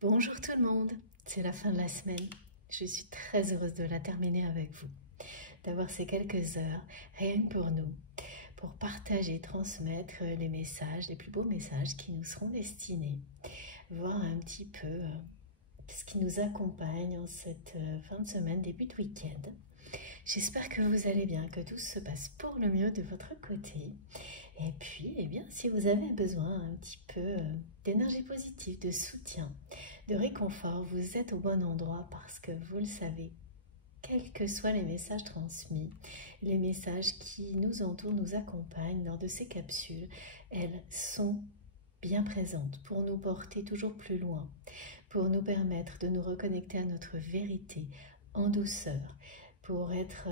Bonjour tout le monde, c'est la fin de la semaine. Je suis très heureuse de la terminer avec vous, d'avoir ces quelques heures rien que pour nous, pour partager et transmettre les messages, les plus beaux messages qui nous seront destinés, voir un petit peu ce qui nous accompagne en cette fin de semaine, début de week-end. J'espère que vous allez bien, que tout se passe pour le mieux de votre côté. Et puis, eh bien, si vous avez besoin un petit peu d'énergie positive, de soutien, de réconfort, vous êtes au bon endroit parce que vous le savez, quels que soient les messages transmis, les messages qui nous entourent, nous accompagnent lors de ces capsules, elles sont bien présentes pour nous porter toujours plus loin, pour nous permettre de nous reconnecter à notre vérité en douceur, pour être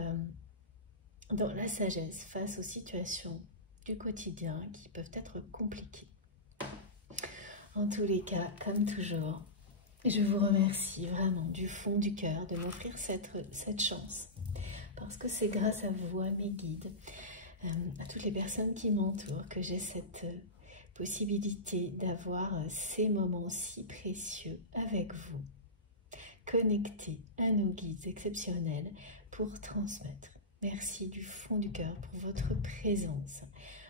dans la sagesse face aux situations du quotidien qui peuvent être compliquées. En tous les cas, comme toujours, je vous remercie vraiment du fond du cœur de m'offrir cette chance. Parce que c'est grâce à vous, à mes guides, à toutes les personnes qui m'entourent, que j'ai cette possibilité d'avoir ces moments si précieux avec vous, connectés à nos guides exceptionnels pour transmettre. Merci du fond du cœur pour votre présence,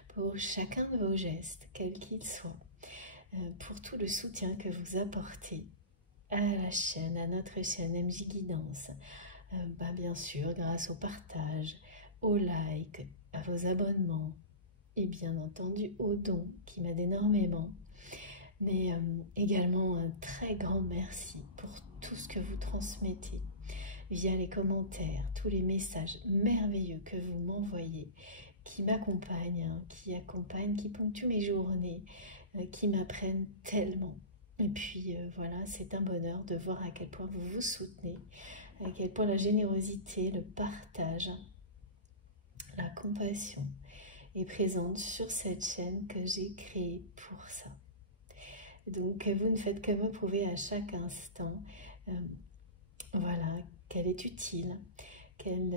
pour chacun de vos gestes, quels qu'ils soient, pour tout le soutien que vous apportez à la chaîne, à notre chaîne MJ Guidance. Bien sûr, grâce au partage, au like, à vos abonnements et bien entendu aux dons qui m'aident énormément. Mais également un très grand merci pour tout ce que vous transmettez via les commentaires, tous les messages merveilleux que vous m'envoyez, qui m'accompagnent, qui ponctuent mes journées, qui m'apprennent tellement. Et puis voilà, c'est un bonheur de voir à quel point vous vous soutenez, à quel point la générosité, le partage, la compassion est présente sur cette chaîne que j'ai créée pour ça. Donc vous ne faites que me prouver à chaque instant voilà, qu'elle est utile, qu'elle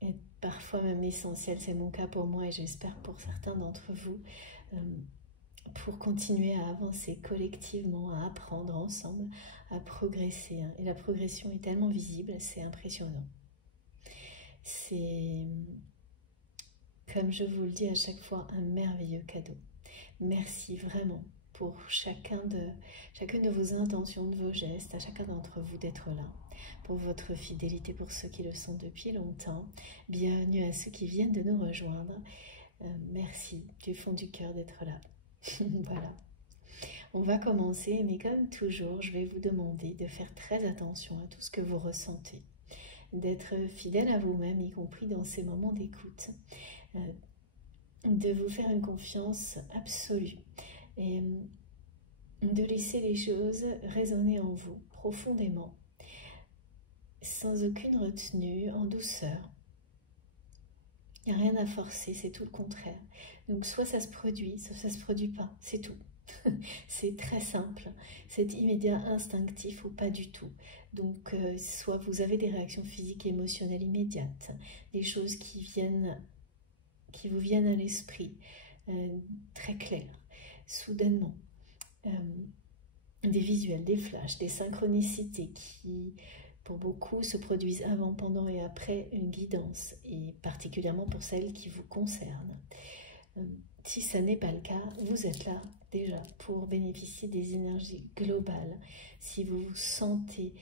est parfois même essentielle. C'est mon cas pour moi et j'espère pour certains d'entre vous, pour continuer à avancer collectivement, à apprendre ensemble, à progresser. Et la progression est tellement visible, c'est impressionnant. C'est, comme je vous le dis à chaque fois, un merveilleux cadeau. Merci vraiment pour chacune de vos intentions, de vos gestes, à chacun d'entre vous d'être là, pour votre fidélité, pour ceux qui le sont depuis longtemps. Bienvenue à ceux qui viennent de nous rejoindre. Merci du fond du cœur d'être là. Voilà. On va commencer, mais comme toujours, je vais vous demander de faire très attention à tout ce que vous ressentez, d'être fidèle à vous-même, y compris dans ces moments d'écoute, de vous faire une confiance absolue et de laisser les choses résonner en vous profondément, sans aucune retenue, en douceur. Il n'y a rien à forcer, c'est tout le contraire. Donc soit ça se produit, soit ça ne se produit pas, c'est tout. C'est très simple, c'est immédiat, instinctif ou pas du tout. Donc soit vous avez des réactions physiques et émotionnelles immédiates, des choses qui vous viennent à l'esprit, très claires, soudainement. Des visuels, des flashs, des synchronicités qui, pour beaucoup, se produisent avant, pendant et après une guidance, et particulièrement pour celles qui vous concernent. Si ça n'est pas le cas, vous êtes là déjà pour bénéficier des énergies globales. Si vous vous sentez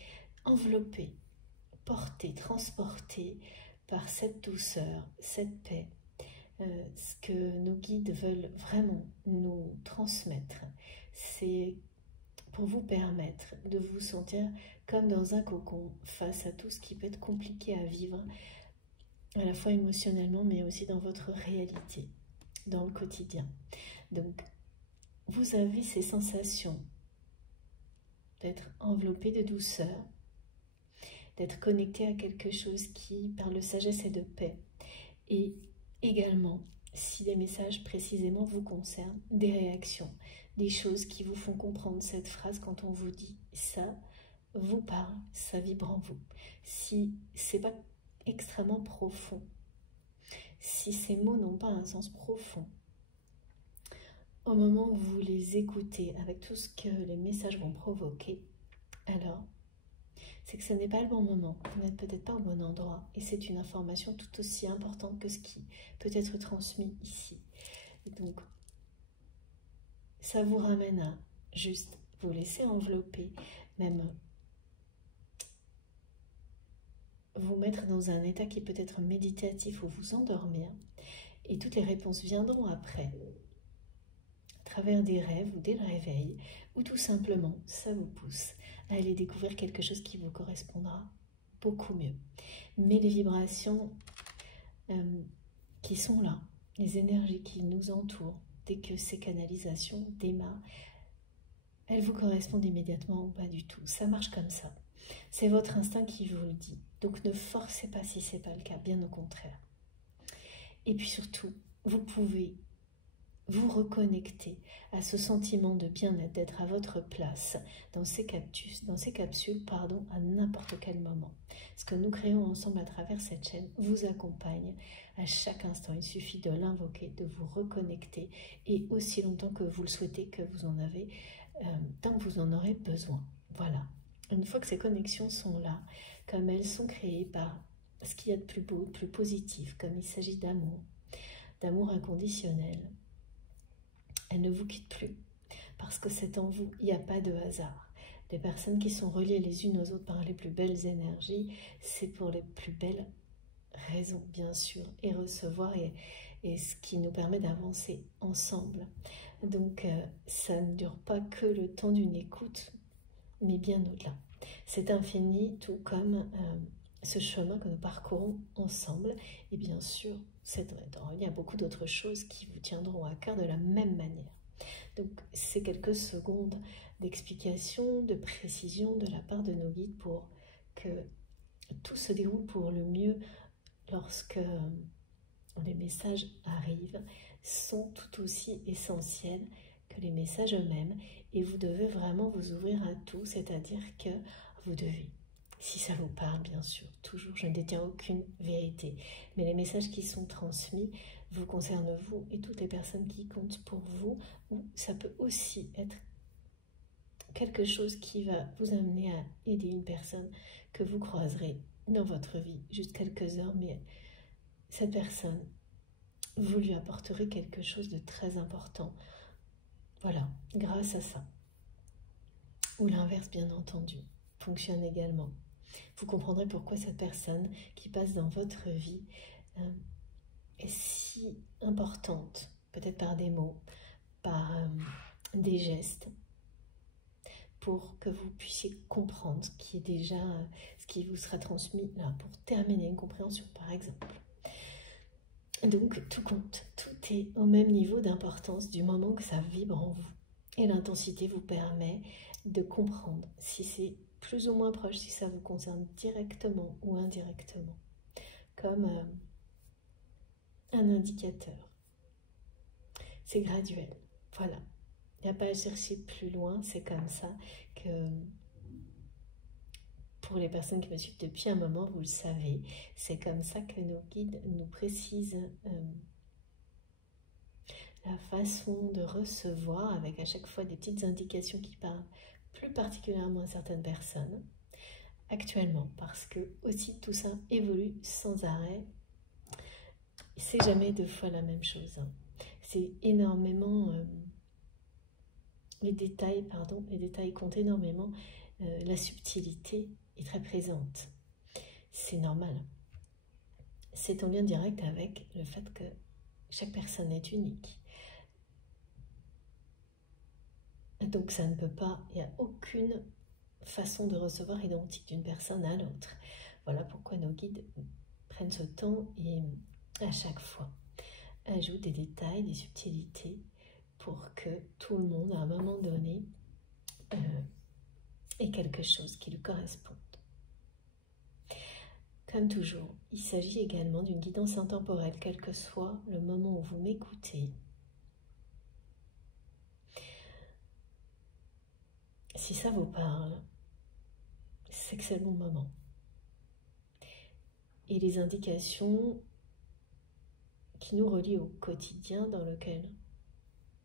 enveloppé, porté, transporté par cette douceur, cette paix, ce que nos guides veulent vraiment nous transmettre, c'est pour vous permettre de vous sentir comme dans un cocon face à tout ce qui peut être compliqué à vivre, à la fois émotionnellement, mais aussi dans votre réalité, dans le quotidien. Donc, vous avez ces sensations d'être enveloppé de douceur, d'être connecté à quelque chose qui parle de sagesse et de paix, et également, si les messages précisément vous concernent, des réactions, des choses qui vous font comprendre cette phrase quand on vous dit ça vous parle, ça vibre en vous. Si c'est pas extrêmement profond, si ces mots n'ont pas un sens profond, au moment où vous les écoutez, avec tout ce que les messages vont provoquer, alors c'est que ce n'est pas le bon moment, vous n'êtes peut-être pas au bon endroit, et c'est une information tout aussi importante que ce qui peut être transmis ici. Et donc, ça vous ramène à juste vous laisser envelopper, même vous mettre dans un état qui peut être méditatif ou vous endormir, et toutes les réponses viendront après, à travers des rêves ou des réveils, ou tout simplement, ça vous pousse à aller découvrir quelque chose qui vous correspondra beaucoup mieux. Mais les vibrations qui sont là, les énergies qui nous entourent, dès que ces canalisations démarrent, elles vous correspondent immédiatement ou pas du tout. Ça marche comme ça. C'est votre instinct qui vous le dit. Donc ne forcez pas si ce n'est pas le cas, bien au contraire. Et puis surtout, vous pouvez vous reconnecter à ce sentiment de bien-être, d'être à votre place dans ces capsules, à n'importe quel moment. Ce que nous créons ensemble à travers cette chaîne vous accompagne à chaque instant. Il suffit de l'invoquer, de vous reconnecter, et aussi longtemps que vous le souhaitez, que vous en avez, tant que vous en aurez besoin. Voilà. Une fois que ces connexions sont là, comme elles sont créées par ce qu'il y a de plus beau, de plus positif, comme il s'agit d'amour inconditionnel, elles ne vous quittent plus, parce que c'est en vous, il n'y a pas de hasard. Les personnes qui sont reliées les unes aux autres par les plus belles énergies, c'est pour les plus belles raisons, bien sûr, et recevoir, et ce qui nous permet d'avancer ensemble. Donc, ça ne dure pas que le temps d'une écoute, mais bien au-delà. C'est infini, tout comme ce chemin que nous parcourons ensemble. Et bien sûr, il y a beaucoup d'autres choses qui vous tiendront à cœur de la même manière. Donc, c'est quelques secondes d'explication, de précision de la part de nos guides pour que tout se déroule pour le mieux lorsque les messages arrivent, sont tout aussi essentiels que les messages eux-mêmes, et vous devez vraiment vous ouvrir à tout, c'est-à-dire que vous devez, si ça vous parle bien sûr, toujours, je ne détiens aucune vérité, mais les messages qui sont transmis vous concernent vous et toutes les personnes qui comptent pour vous, ou ça peut aussi être quelque chose qui va vous amener à aider une personne que vous croiserez dans votre vie, juste quelques heures, mais cette personne, vous lui apporterez quelque chose de très important. Voilà, grâce à ça. Ou l'inverse, bien entendu, fonctionne également. Vous comprendrez pourquoi cette personne qui passe dans votre vie est si importante, peut-être par des mots, par des gestes, pour que vous puissiez comprendre ce qui est déjà, ce qui vous sera transmis là, pour terminer une compréhension, par exemple. Donc, tout compte, tout est au même niveau d'importance du moment que ça vibre en vous. Et l'intensité vous permet de comprendre si c'est plus ou moins proche, si ça vous concerne directement ou indirectement, comme un indicateur. C'est graduel, voilà. Il n'y a pas à chercher plus loin, c'est comme ça que... Pour les personnes qui me suivent depuis un moment, vous le savez, c'est comme ça que nos guides nous précisent la façon de recevoir, avec à chaque fois des petites indications qui parlent plus particulièrement à certaines personnes actuellement, parce que aussi tout ça évolue sans arrêt. C'est jamais deux fois la même chose. C'est énormément... les détails comptent énormément. La subtilité est très présente. C'est normal. C'est en lien direct avec le fait que chaque personne est unique. Donc ça ne peut pas, il n'y a aucune façon de recevoir identique d'une personne à l'autre. Voilà pourquoi nos guides prennent ce temps et à chaque fois ajoutent des détails, des subtilités pour que tout le monde, à un moment donné, ait quelque chose qui lui corresponde. Comme toujours, il s'agit également d'une guidance intemporelle, quel que soit le moment où vous m'écoutez. Si ça vous parle, c'est que c'est le bon moment. Et les indications qui nous relient au quotidien dans lequel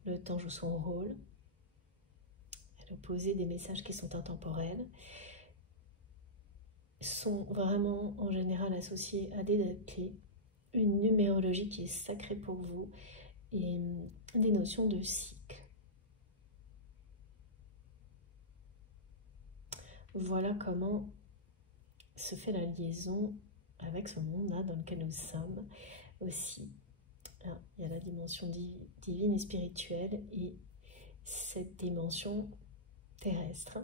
le temps joue son rôle. À l'opposé, des messages qui sont intemporels sont vraiment en général associés à des dates clés, une numérologie qui est sacrée pour vous et des notions de cycle. Voilà comment se fait la liaison avec ce monde-là dans lequel nous sommes aussi. Alors, il y a la dimension divine et spirituelle et cette dimension terrestre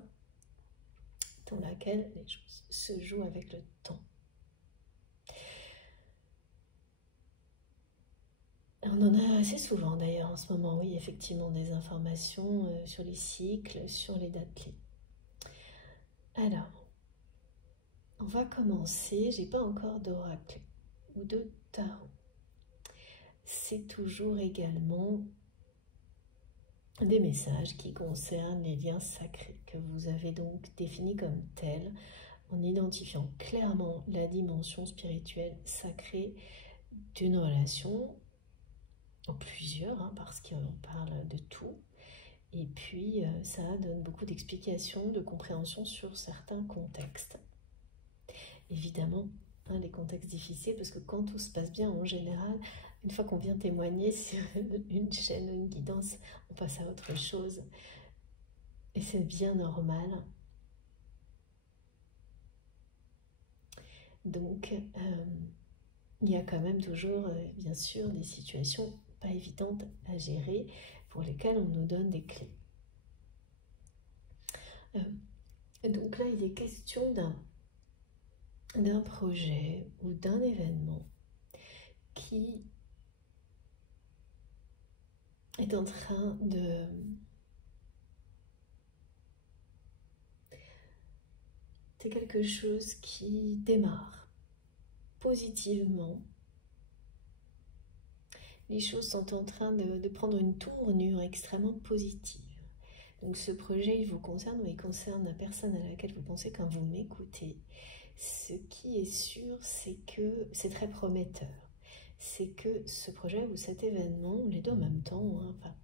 dans laquelle les choses se jouent avec le temps. On en a assez souvent d'ailleurs en ce moment, oui, effectivement, des informations sur les cycles, sur les dates clés. Alors, on va commencer, j'ai pas encore d'oracle ou de tarot. C'est toujours également des messages qui concernent les liens sacrés que vous avez donc définis comme tels en identifiant clairement la dimension spirituelle sacrée d'une relation, en plusieurs, hein, parce qu'on parle de tout. Et puis, ça donne beaucoup d'explications, de compréhension sur certains contextes. Évidemment, hein, les contextes difficiles, parce que quand tout se passe bien, en général, une fois qu'on vient témoigner sur une chaîne ou une guidance, on passe à autre chose. Et c'est bien normal. Donc, il y a quand même toujours, bien sûr, des situations pas évidentes à gérer pour lesquelles on nous donne des clés. Donc là, il est question d'un projet ou d'un événement qui est en train de c'est quelque chose qui démarre positivement. Les choses sont en train de prendre une tournure extrêmement positive. Donc ce projet, il vous concerne ou il concerne la personne à laquelle vous pensez quand vous m'écoutez. Ce qui est sûr, c'est que c'est très prometteur. C'est que ce projet ou cet événement, les deux en même temps, hein, enfin,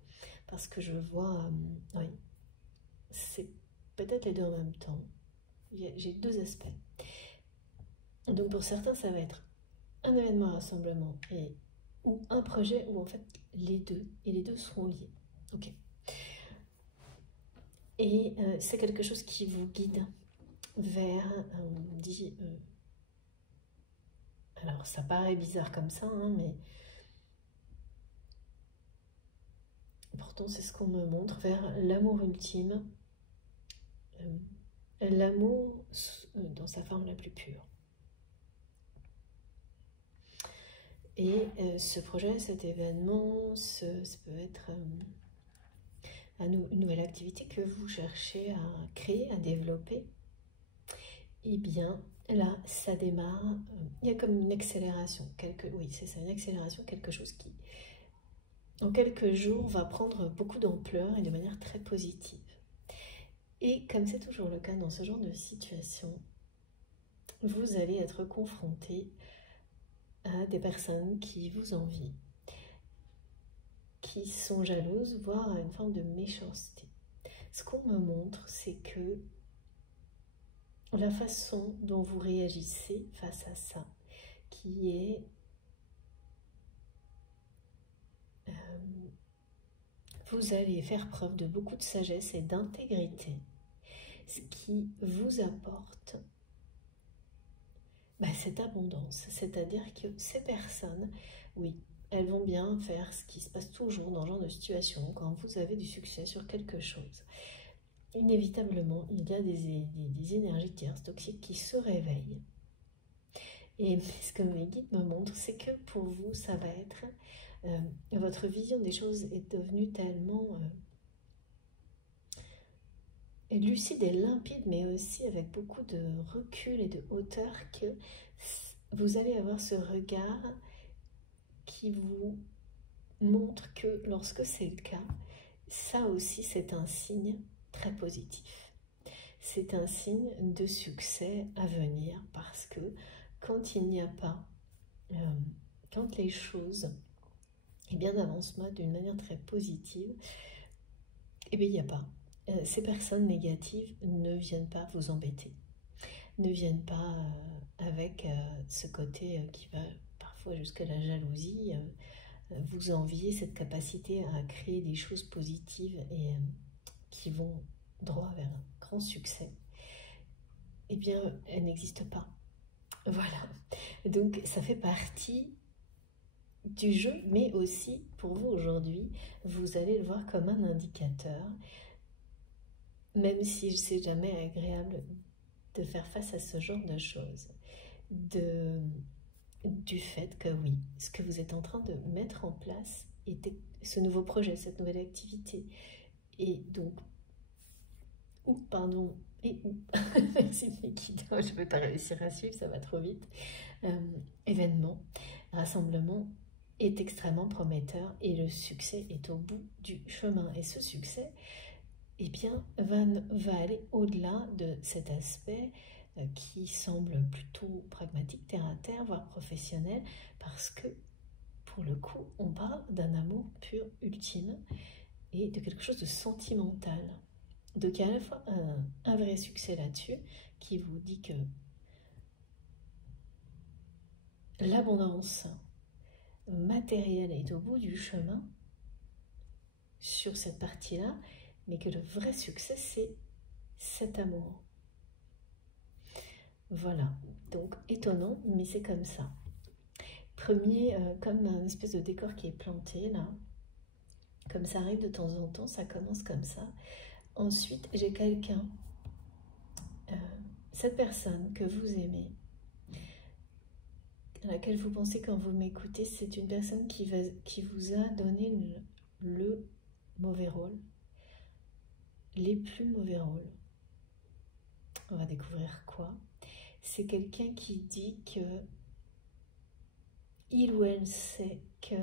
parce que je vois, oui, c'est peut-être les deux en même temps. J'ai deux aspects. Donc pour certains, ça va être un événement rassemblement ou un projet où en fait les deux seront liés. Ok. Et c'est quelque chose qui vous guide vers, on dit, alors ça paraît bizarre comme ça, hein, mais pourtant c'est ce qu'on me montre, vers l'amour ultime, l'amour dans sa forme la plus pure. Et ce projet, cet événement, ça peut être une nouvelle activité que vous cherchez à créer, à développer. Eh bien, là, ça démarre, il y a comme une accélération, oui, c'est ça, une accélération, quelque chose qui, en quelques jours, va prendre beaucoup d'ampleur et de manière très positive. Et comme c'est toujours le cas dans ce genre de situation, vous allez être confronté à des personnes qui vous envient, qui sont jalouses, voire à une forme de méchanceté. Ce qu'on me montre, c'est que la façon dont vous réagissez face à ça, qui est vous allez faire preuve de beaucoup de sagesse et d'intégrité, ce qui vous apporte cette abondance. C'est-à-dire que ces personnes, oui, elles vont bien faire ce qui se passe toujours dans ce genre de situation, quand vous avez du succès sur quelque chose. Inévitablement, il y a des énergies tierces toxiques qui se réveillent. Et ce que mes guides me montrent, c'est que pour vous, ça va être... votre vision des choses est devenue tellement lucide et limpide, mais aussi avec beaucoup de recul et de hauteur, que vous allez avoir ce regard qui vous montre que lorsque c'est le cas, ça aussi c'est un signe très positif. C'est un signe de succès à venir, parce que quand il n'y a pas, quand les choses et bien d'avancement d'une manière très positive, eh bien il n'y a pas. Ces personnes négatives ne viennent pas vous embêter, ne viennent pas avec ce côté qui va parfois jusqu'à la jalousie, vous envier cette capacité à créer des choses positives et qui vont droit vers un grand succès. Eh bien, elle n'existe pas. Voilà. Donc, ça fait partie du jeu, mais aussi, pour vous aujourd'hui, vous allez le voir comme un indicateur, même si c'est jamais agréable de faire face à ce genre de choses, du fait que oui, ce que vous êtes en train de mettre en place était ce nouveau projet, cette nouvelle activité, et donc, merci Nikita, je ne vais pas réussir à suivre, ça va trop vite, événement, rassemblement est extrêmement prometteur et le succès est au bout du chemin. Et ce succès, eh bien, va aller au-delà de cet aspect qui semble plutôt pragmatique, terre à terre, voire professionnel, parce que, pour le coup, on parle d'un amour pur, ultime, et de quelque chose de sentimental. Donc, il y a à la fois un vrai succès là-dessus, qui vous dit que l'abondance matérielle est au bout du chemin, sur cette partie-là, mais que le vrai succès, c'est cet amour. Voilà, donc étonnant, mais c'est comme ça. Premier, comme un espèce de décor qui est planté, là. Comme ça arrive de temps en temps, ça commence comme ça. Ensuite, j'ai quelqu'un, cette personne que vous aimez, à laquelle vous pensez quand vous m'écoutez, c'est une personne qui vous a donné le mauvais rôle, les plus mauvais rôles. On va découvrir quoi. C'est quelqu'un qui dit que il ou elle sait que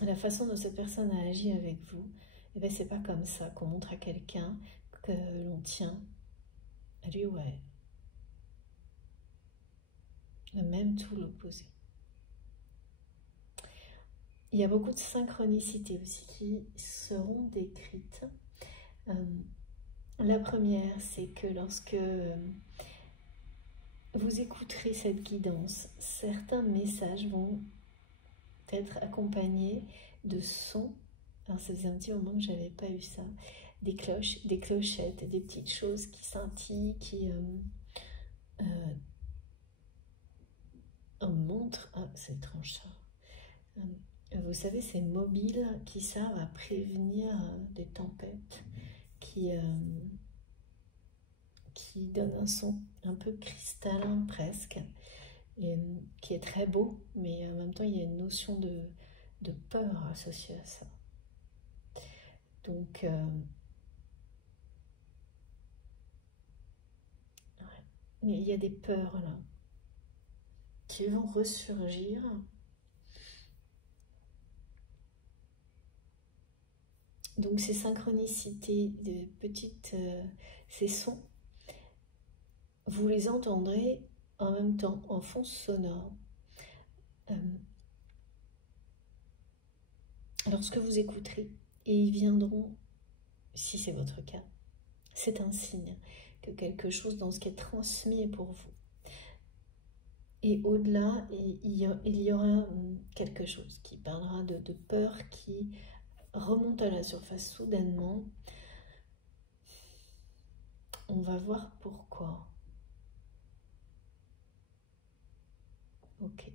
la façon dont cette personne a agi avec vous, eh bien, c'est pas comme ça qu'on montre à quelqu'un que l'on tient à lui ou à elle. Même tout l'opposé. Il y a beaucoup de synchronicités aussi qui seront décrites. La première, c'est que lorsque vous écouterez cette guidance, certains messages vont être accompagnés de sons. Alors ça faisait un petit moment que je n'avais pas eu ça. Des cloches, des clochettes, des petites choses qui scintillent, qui montrent. Ah, c'est étrange ça. Vous savez, ces mobiles qui servent à prévenir des tempêtes, qui donnent un son un peu cristallin presque, et, qui est très beau, mais en même temps, il y a une notion de peur associée à ça. Donc, il y a des peurs là qui vont ressurgir. Donc ces synchronicités, de petites, ces sons, vous les entendrez en même temps en fond sonore. Lorsque vous écouterez, et ils viendront, si c'est votre cas, c'est un signe que quelque chose dans ce qui est transmis est pour vous. Et au-delà, il y aura quelque chose qui parlera de peur qui remonte à la surface soudainement. On va voir pourquoi. Ok.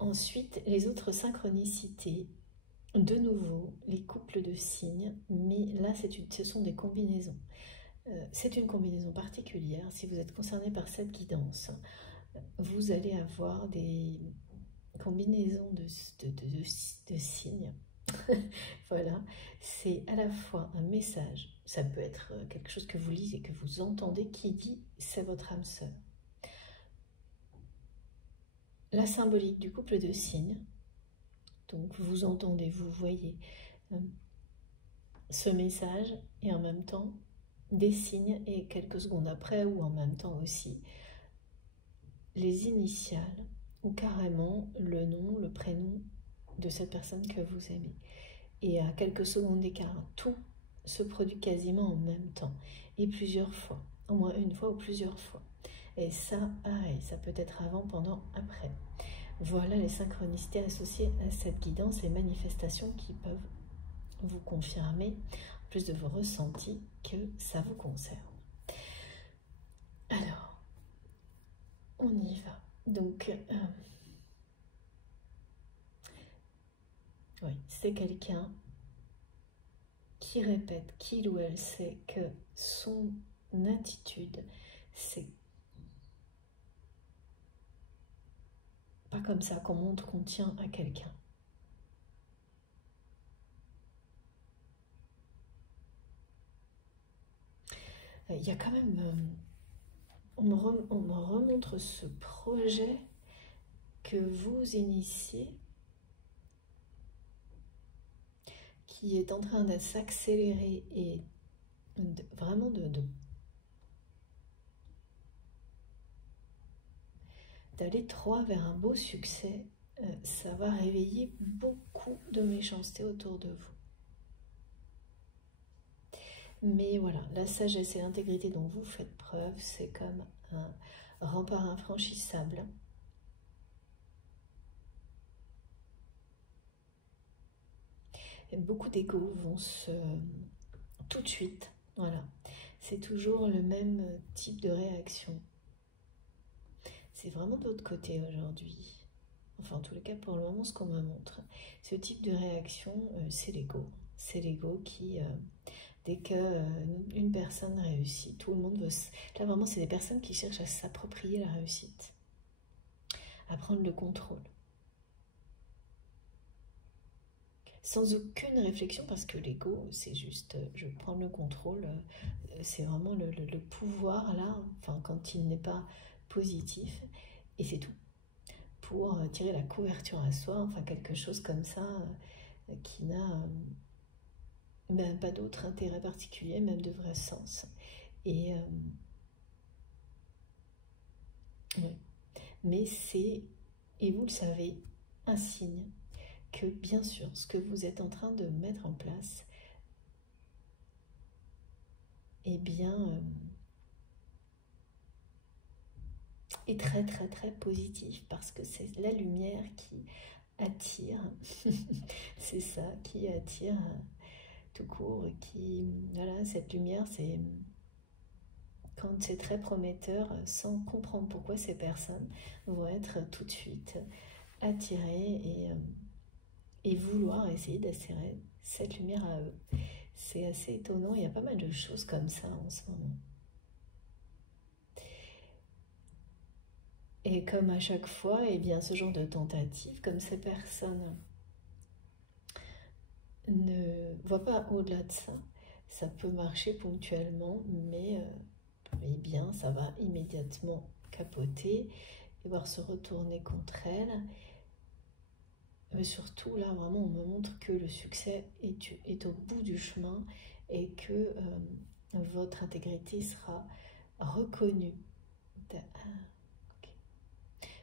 Ensuite, les autres synchronicités. De nouveau, les couples de signes, mais là, ce sont des combinaisons. C'est une combinaison particulière. Si vous êtes concerné par cette guidance, vous allez avoir des combinaisons de signes. Voilà, c'est à la fois un message, ça peut être quelque chose que vous lisez, que vous entendez, qui dit « c'est votre âme sœur ». La symbolique du couple de signes, donc vous entendez, vous voyez ce message et en même temps des signes et quelques secondes après ou en même temps aussi les initiales ou carrément le nom, le prénom de cette personne que vous aimez. Et à quelques secondes d'écart, tout se produit quasiment en même temps, et plusieurs fois, au moins une fois ou plusieurs fois. Et ça, pareil, ça peut être avant, pendant, après. Voilà les synchronicités associées à cette guidance, les manifestations qui peuvent vous confirmer, en plus de vos ressentis, que ça vous concerne. Alors, on y va. Donc, oui, c'est quelqu'un qui répète qu'il ou elle sait que son attitude, c'est pas comme ça qu'on montre qu'on tient à quelqu'un. Il y a quand même... on me remontre ce projet que vous initiez, qui est en train de s'accélérer et vraiment d'aller droit vers un beau succès. Ça va réveiller beaucoup de méchanceté autour de vous. Mais voilà, la sagesse et l'intégrité dont vous faites preuve, c'est comme un rempart infranchissable. Et beaucoup d'égos vont tout de suite, voilà. C'est toujours le même type de réaction. C'est vraiment de l'autre côté aujourd'hui. Enfin, en tous les cas, pour le moment, ce qu'on me montre. Ce type de réaction, c'est l'ego. C'est l'ego qui... dès qu'une personne réussit, tout le monde veut... Là, vraiment, c'est des personnes qui cherchent à s'approprier la réussite, à prendre le contrôle. Sans aucune réflexion, parce que l'ego, c'est juste, je prends le contrôle, c'est vraiment le pouvoir, là, enfin, quand il n'est pas positif, et c'est tout. Pour tirer la couverture à soi, enfin, quelque chose comme ça, qui n'a... même pas d'autre intérêt particulier, même de vrai sens. Et ouais. Mais c'est, et vous le savez, un signe que bien sûr, ce que vous êtes en train de mettre en place, eh bien, est très très très positif, parce que c'est la lumière qui attire, c'est ça, qui attire tout court, et qui, voilà, cette lumière, c'est... quand c'est très prometteur, sans comprendre pourquoi ces personnes vont être tout de suite attirées et vouloir essayer d'attirer cette lumière à eux. C'est assez étonnant, il y a pas mal de choses comme ça en ce moment. Et comme à chaque fois, eh bien, ce genre de tentative, comme ces personnes ne voient pas au-delà de ça, ça peut marcher ponctuellement, mais eh bien, ça va immédiatement capoter et voir se retourner contre elle. Mais surtout, là, vraiment, on me montre que le succès est au bout du chemin et que votre intégrité sera reconnue.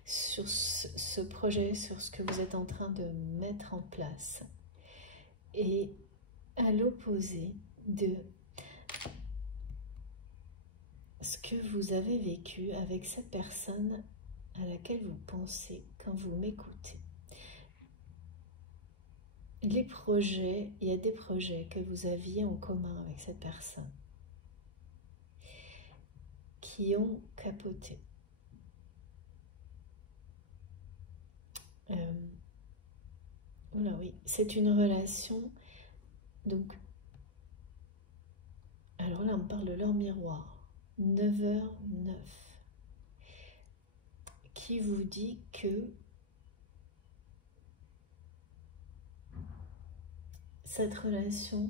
Sur ce projet, sur ce que vous êtes en train de mettre en place. Et à l'opposé de ce que vous avez vécu avec cette personne à laquelle vous pensez quand vous m'écoutez. Les projets, il y a des projets que vous aviez en commun avec cette personne qui ont capoté. Voilà, oui, c'est une relation, donc, alors là on parle de leur miroir, 9h09, qui vous dit que cette relation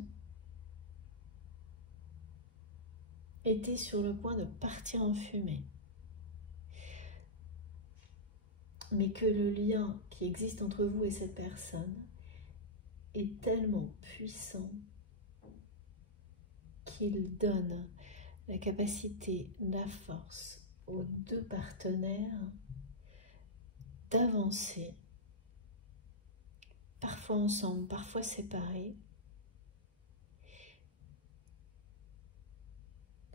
était sur le point de partir en fumée. Mais que le lien qui existe entre vous et cette personne est tellement puissant qu'il donne la capacité, la force aux deux partenaires d'avancer parfois ensemble, parfois séparés.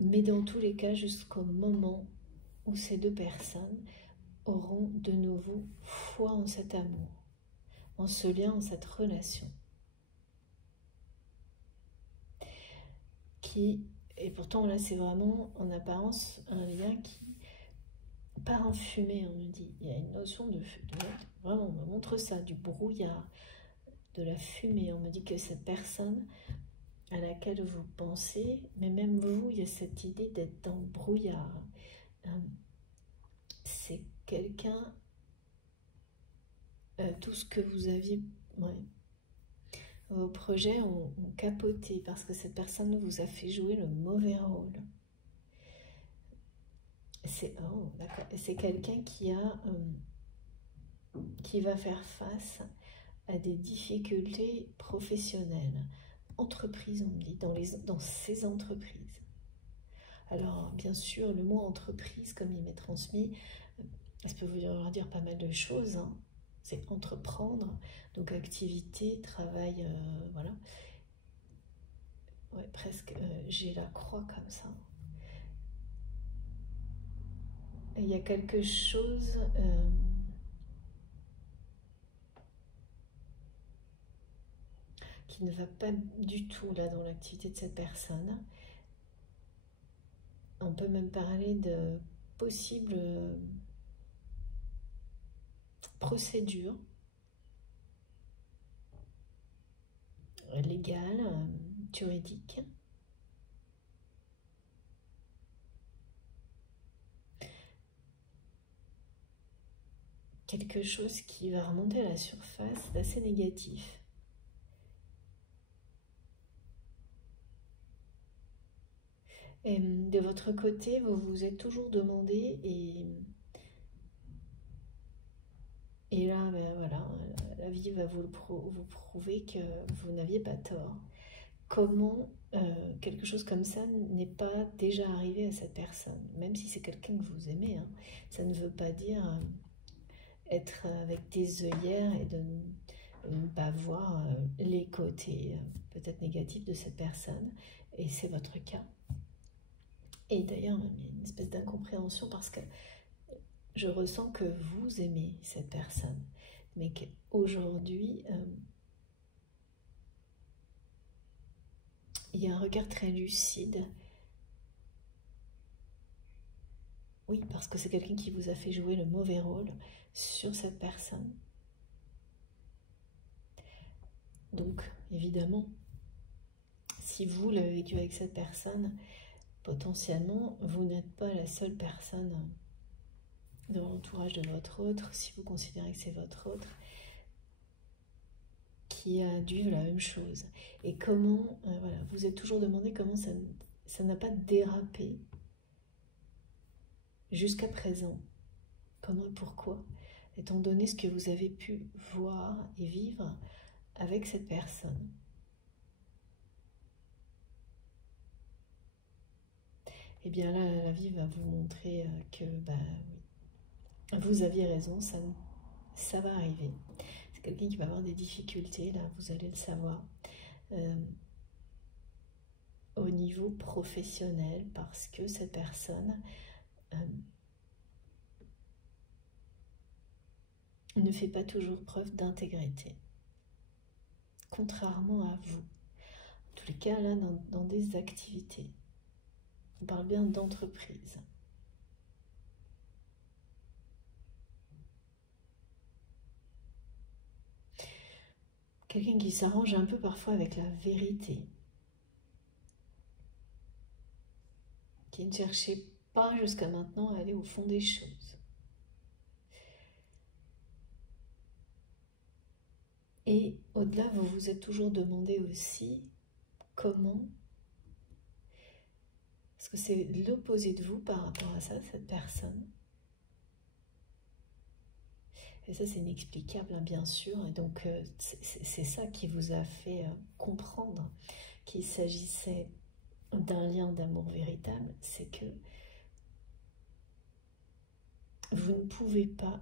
Mais dans tous les cas, jusqu'au moment où ces deux personnes auront de nouveau foi en cet amour, en ce lien, en cette relation. Et pourtant là c'est vraiment en apparence un lien qui part en fumée, on me dit. Il y a une notion de vraiment, on me montre ça, du brouillard, de la fumée. On me dit que cette personne à laquelle vous pensez, mais même vous, il y a cette idée d'être dans le brouillard. C'est quelqu'un, tout ce que vous aviez, vos projets ont capoté parce que cette personne vous a fait jouer le mauvais rôle. C'est quelqu'un qui va faire face à des difficultés professionnelles. Entreprise, on me dit, dans ces entreprises. Alors, bien sûr, le mot entreprise, comme il m'est transmis, ça peut vouloir dire pas mal de choses. Hein. C'est entreprendre, donc activité, travail, voilà. Ouais, presque, j'ai la croix comme ça. Il y a quelque chose qui ne va pas du tout là dans l'activité de cette personne. On peut même parler de possibles procédures légales, juridiques. Quelque chose qui va remonter à la surface d'assez négatif. Et de votre côté, vous vous êtes toujours demandé, et là, ben voilà, la vie va vous prouver que vous n'aviez pas tort. Comment quelque chose comme ça n'est pas déjà arrivé à cette personne, même si c'est quelqu'un que vous aimez. Hein. Ça ne veut pas dire être avec des œillères et de ne pas voir les côtés peut-être négatifs de cette personne, et c'est votre cas. Et d'ailleurs, il y a une espèce d'incompréhension parce que je ressens que vous aimez cette personne, mais qu'aujourd'hui, il y a un regard très lucide. Oui, parce que c'est quelqu'un qui vous a fait jouer le mauvais rôle sur cette personne. Donc, évidemment, si vous l'avez vécu avec cette personne, potentiellement, vous n'êtes pas la seule personne de l'entourage de votre autre, si vous considérez que c'est votre autre, qui a dû la même chose. Et comment, voilà, vous êtes toujours demandé comment ça n'a pas dérapé jusqu'à présent. Comment et pourquoi, étant donné ce que vous avez pu voir et vivre avec cette personne. Et bien là, la vie va vous montrer que vous aviez raison, ça va arriver. C'est quelqu'un qui va avoir des difficultés, là, vous allez le savoir, au niveau professionnel, parce que cette personne ne fait pas toujours preuve d'intégrité, contrairement à vous. En tous les cas, là, dans des activités, on parle bien d'entreprise. Quelqu'un qui s'arrange un peu parfois avec la vérité, qui ne cherchait pas jusqu'à maintenant à aller au fond des choses. Et au-delà, vous vous êtes toujours demandé aussi comment, parce que c'est l'opposé de vous par rapport à ça, cette personne. Et ça, c'est inexplicable, hein, bien sûr. Et donc, c'est ça qui vous a fait comprendre qu'il s'agissait d'un lien d'amour véritable. C'est que vous ne pouvez pas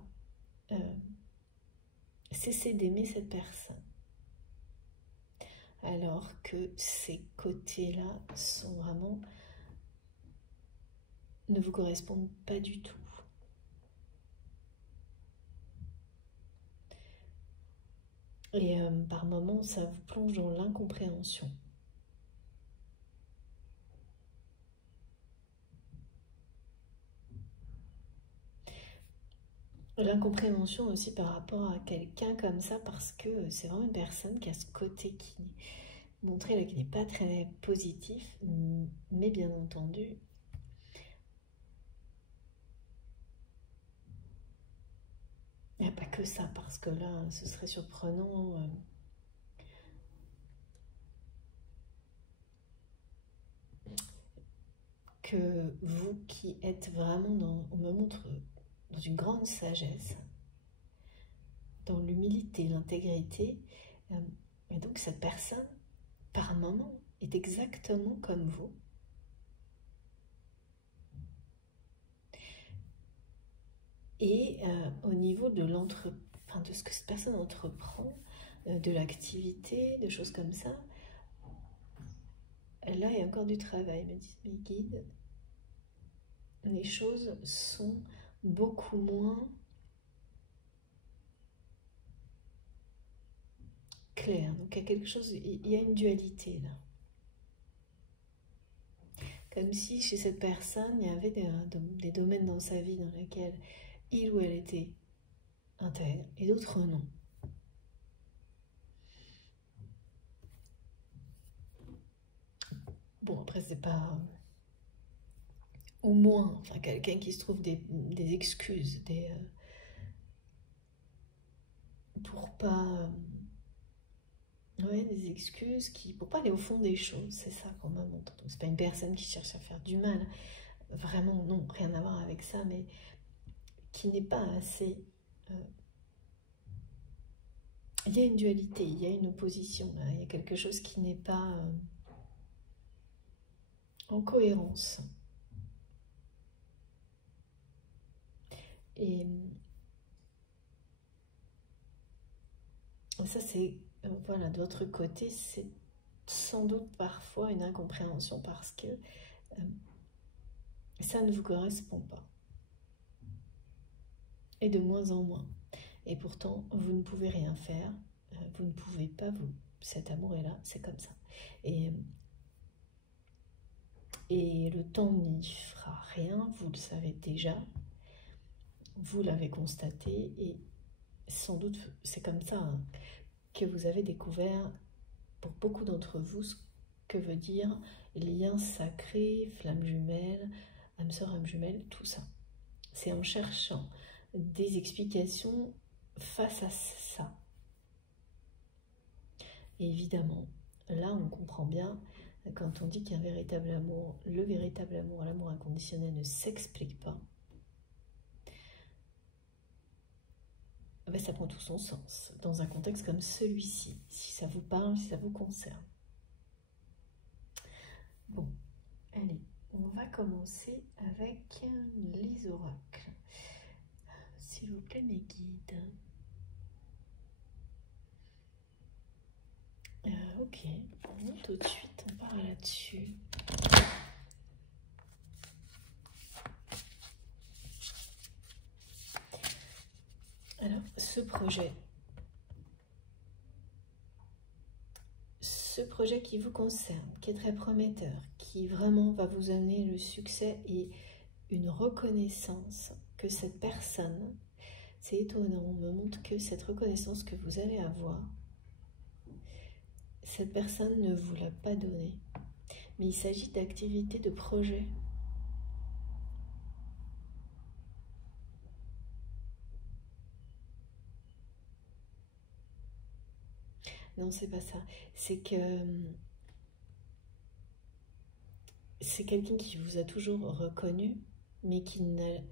cesser d'aimer cette personne. alors que ces côtés-là sont vraiment, ne vous correspondent pas du tout. Et par moments, ça vous plonge dans l'incompréhension. L'incompréhension aussi par rapport à quelqu'un comme ça, parce que c'est vraiment une personne qui a ce côté qui montré là, qui n'est pas très positif, mais bien entendu, il n'y a pas que ça, parce que là, ce serait surprenant. Que vous qui êtes vraiment on me montre dans une grande sagesse, dans l'humilité, l'intégrité, et donc cette personne, par moment, est exactement comme vous. Et au niveau de de ce que cette personne entreprend, de l'activité, de choses comme ça, là, il y a encore du travail, me disent mes guides. Les choses sont beaucoup moins claires. Donc, il y a quelque chose, il y a une dualité là. Comme si chez cette personne, il y avait des domaines dans sa vie dans lesquels il ou elle était intègre et d'autres non. Bon, après, c'est pas... Au moins, enfin, quelqu'un qui se trouve des excuses, pour pas... ouais, des excuses pour pas aller au fond des choses, c'est ça qu'on me montre. Donc, c'est pas une personne qui cherche à faire du mal, vraiment, non, rien à voir avec ça, mais qui n'est pas assez... il y a une dualité, il y a une opposition, là. Il y a quelque chose qui n'est pas en cohérence. Et ça, c'est, voilà, de l'autre côté, c'est sans doute parfois une incompréhension parce que ça ne vous correspond pas. Et de moins en moins. Et pourtant, vous ne pouvez rien faire. Vous ne pouvez pas, cet amour est là, c'est comme ça. Et le temps n'y fera rien, vous le savez déjà. Vous l'avez constaté et sans doute, c'est comme ça hein, que vous avez découvert pour beaucoup d'entre vous ce que veut dire lien sacré, flamme jumelle, âme sœur, âme jumelle, tout ça. C'est en cherchant des explications face à ça. Et évidemment, là on comprend bien, quand on dit qu'il y a un véritable amour, le véritable amour, l'amour inconditionnel ne s'explique pas. Ben, ça prend tout son sens dans un contexte comme celui-ci, si ça vous parle, si ça vous concerne. Bon, allez, on va commencer avec les oracles. S'il vous plaît, mes guides. Ok, tout de suite, on part là-dessus. Alors, ce projet qui vous concerne, qui est très prometteur, qui vraiment va vous amener le succès et une reconnaissance que cette personne, c'est étonnant, on me montre que cette reconnaissance que vous allez avoir, cette personne ne vous l'a pas donnée. Mais il s'agit d'activités, de projets. Non, c'est pas ça. C'est que c'est quelqu'un qui vous a toujours reconnu, mais qui ne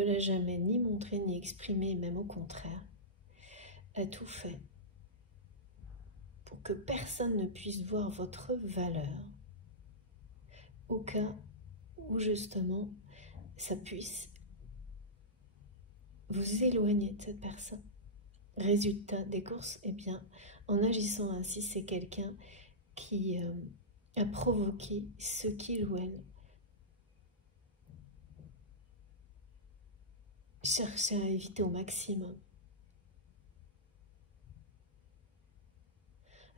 l'a jamais ni montré, ni exprimé, même au contraire, a tout fait pour que personne ne puisse voir votre valeur, au cas où justement ça puisse vous éloigner de cette personne. résultat des courses, eh bien, en agissant ainsi, c'est quelqu'un qui a provoqué ce qu'il ou elle cherchait à éviter au maximum,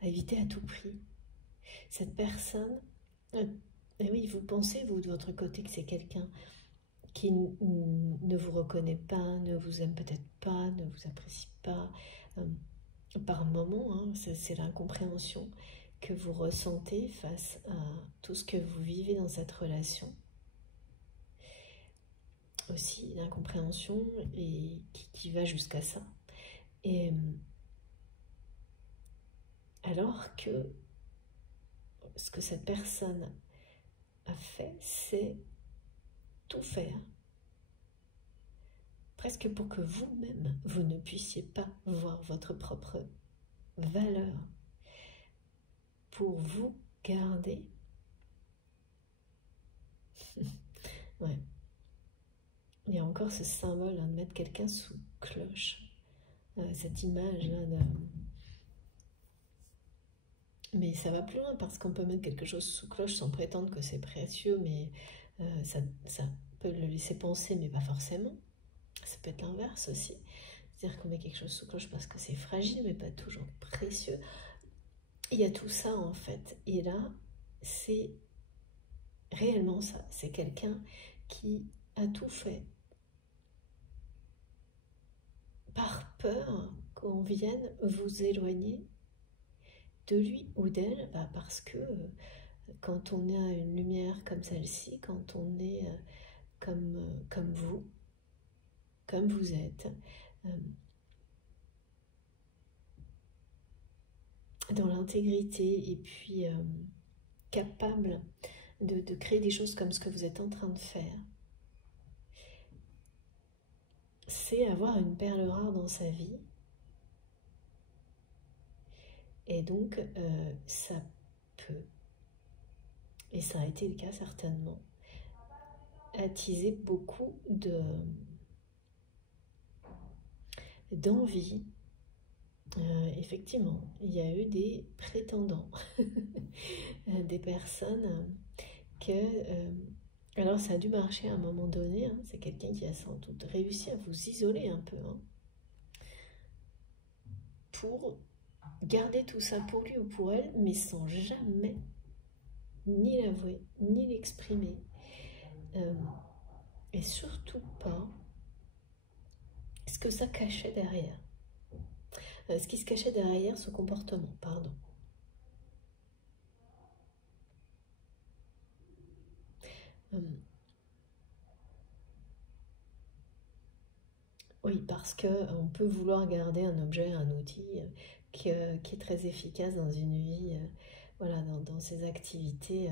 à éviter à tout prix. Cette personne, et oui, vous pensez, vous, de votre côté, que c'est quelqu'un qui ne vous reconnaît pas, ne vous aime peut-être pas, ne vous apprécie pas, par moment, hein, c'est l'incompréhension que vous ressentez face à tout ce que vous vivez dans cette relation. Aussi l'incompréhension et qui va jusqu'à ça. Et alors que ce que cette personne a fait, c'est tout faire, presque pour que vous-même, vous ne puissiez pas voir votre propre valeur, pour vous garder. Ouais. Il y a encore ce symbole hein, de mettre quelqu'un sous cloche, cette image-là de... Mais ça va plus loin parce qu'on peut mettre quelque chose sous cloche sans prétendre que c'est précieux, mais ça peut le laisser penser, mais pas forcément. Ça peut être l'inverse aussi. C'est-à-dire qu'on met quelque chose sous cloche parce que c'est fragile, mais pas toujours précieux. Il y a tout ça en fait. Et là, c'est réellement ça. C'est quelqu'un qui a tout fait par peur qu'on vienne vous éloigner de lui ou d'elle, parce que quand on a une lumière comme celle-ci, quand on est comme vous êtes, dans l'intégrité et puis capable de créer des choses comme ce que vous êtes en train de faire, c'est avoir une perle rare dans sa vie. Et donc, ça peut, et ça a été le cas certainement, attiser beaucoup d'envie. Effectivement, il y a eu des prétendants, des personnes que... alors ça a dû marcher à un moment donné, hein, c'est quelqu'un qui a sans doute réussi à vous isoler un peu, hein, pour garder tout ça pour lui ou pour elle, mais sans jamais ni l'avouer, ni l'exprimer, et surtout pas ce que ça cachait derrière. Ce qui se cachait derrière ce comportement, pardon. Oui, parce qu'on peut vouloir garder un objet, un outil qui est très efficace dans une vie, voilà, dans ses activités,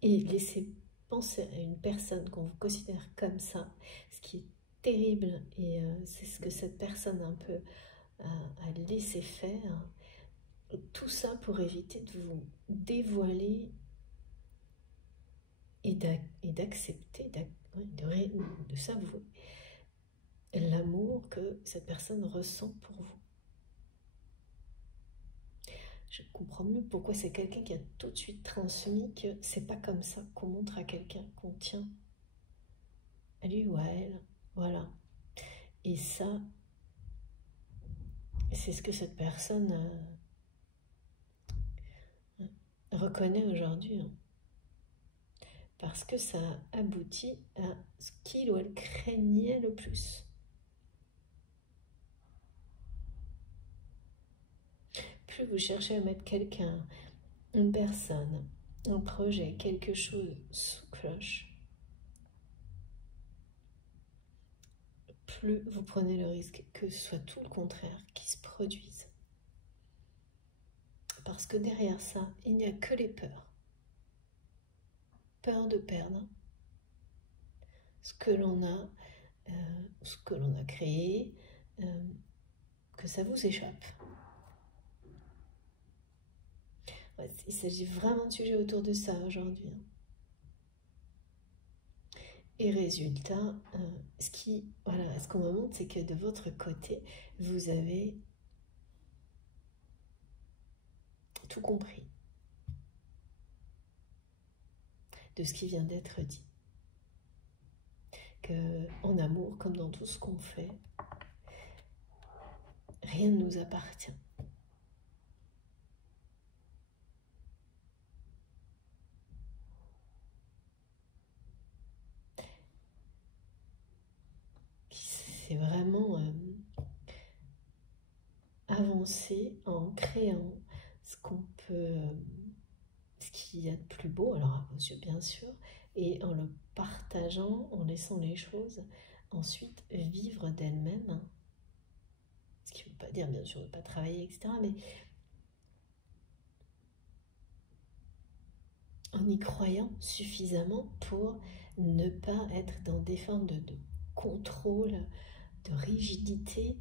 et laisser penser à une personne qu'on vous considère comme ça, ce qui est terrible, et c'est ce que cette personne un peu a laissé faire, tout ça pour éviter de vous dévoiler et d'accepter, de s'avouer l'amour que cette personne ressent pour vous. Je comprends mieux pourquoi c'est quelqu'un qui a tout de suite transmis que c'est pas comme ça qu'on montre à quelqu'un qu'on tient à lui ou à elle. Voilà. Et ça, c'est ce que cette personne reconnaît aujourd'hui. Hein. Parce que ça aboutit à ce qu'il ou elle craignait le plus. Plus vous cherchez à mettre quelqu'un, une personne, un projet, quelque chose sous cloche, plus vous prenez le risque que ce soit tout le contraire qui se produise. Parce que derrière ça, il n'y a que les peurs. Peur de perdre ce que l'on a, ce que l'on a créé, que ça vous échappe. Ouais, il s'agit vraiment de sujets autour de ça aujourd'hui. Et résultat, ce qu'on me montre, c'est que de votre côté, vous avez tout compris de ce qui vient d'être dit. qu'en amour, comme dans tout ce qu'on fait, rien ne nous appartient. C'est vraiment avancer en créant ce qu'on peut, ce qu'il y a de plus beau, alors à vos yeux bien sûr, et en le partageant, en laissant les choses ensuite vivre d'elles-mêmes. Ce qui ne veut pas dire bien sûr de ne pas travailler, etc. Mais en y croyant suffisamment pour ne pas être dans des formes de contrôle, de rigidité,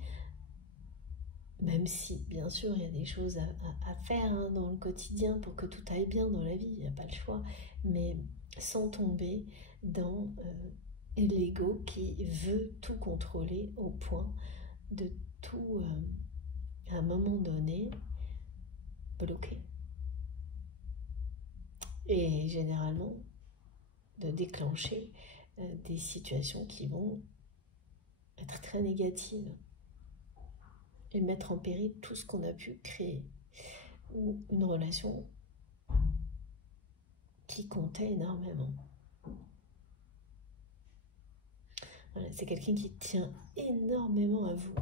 même si bien sûr il y a des choses à faire hein, dans le quotidien pour que tout aille bien dans la vie, il n'y a pas le choix, mais sans tomber dans l'ego qui veut tout contrôler au point de tout, à un moment donné, bloquer. Et généralement, de déclencher des situations qui vont être très négatives et mettre en péril tout ce qu'on a pu créer. Ou une relation qui comptait énormément. Voilà, c'est quelqu'un qui tient énormément à vous.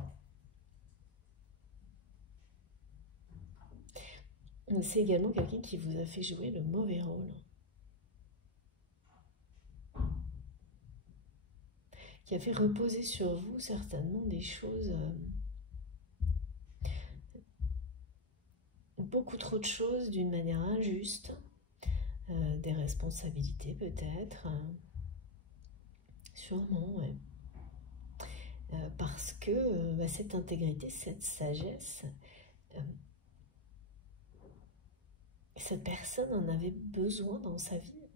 C'est également quelqu'un qui vous a fait jouer le mauvais rôle. Qui a fait reposer sur vous certainement des choses, beaucoup trop de choses d'une manière injuste, des responsabilités peut-être, sûrement, ouais. Parce que cette intégrité, cette sagesse, cette personne en avait besoin dans sa vie.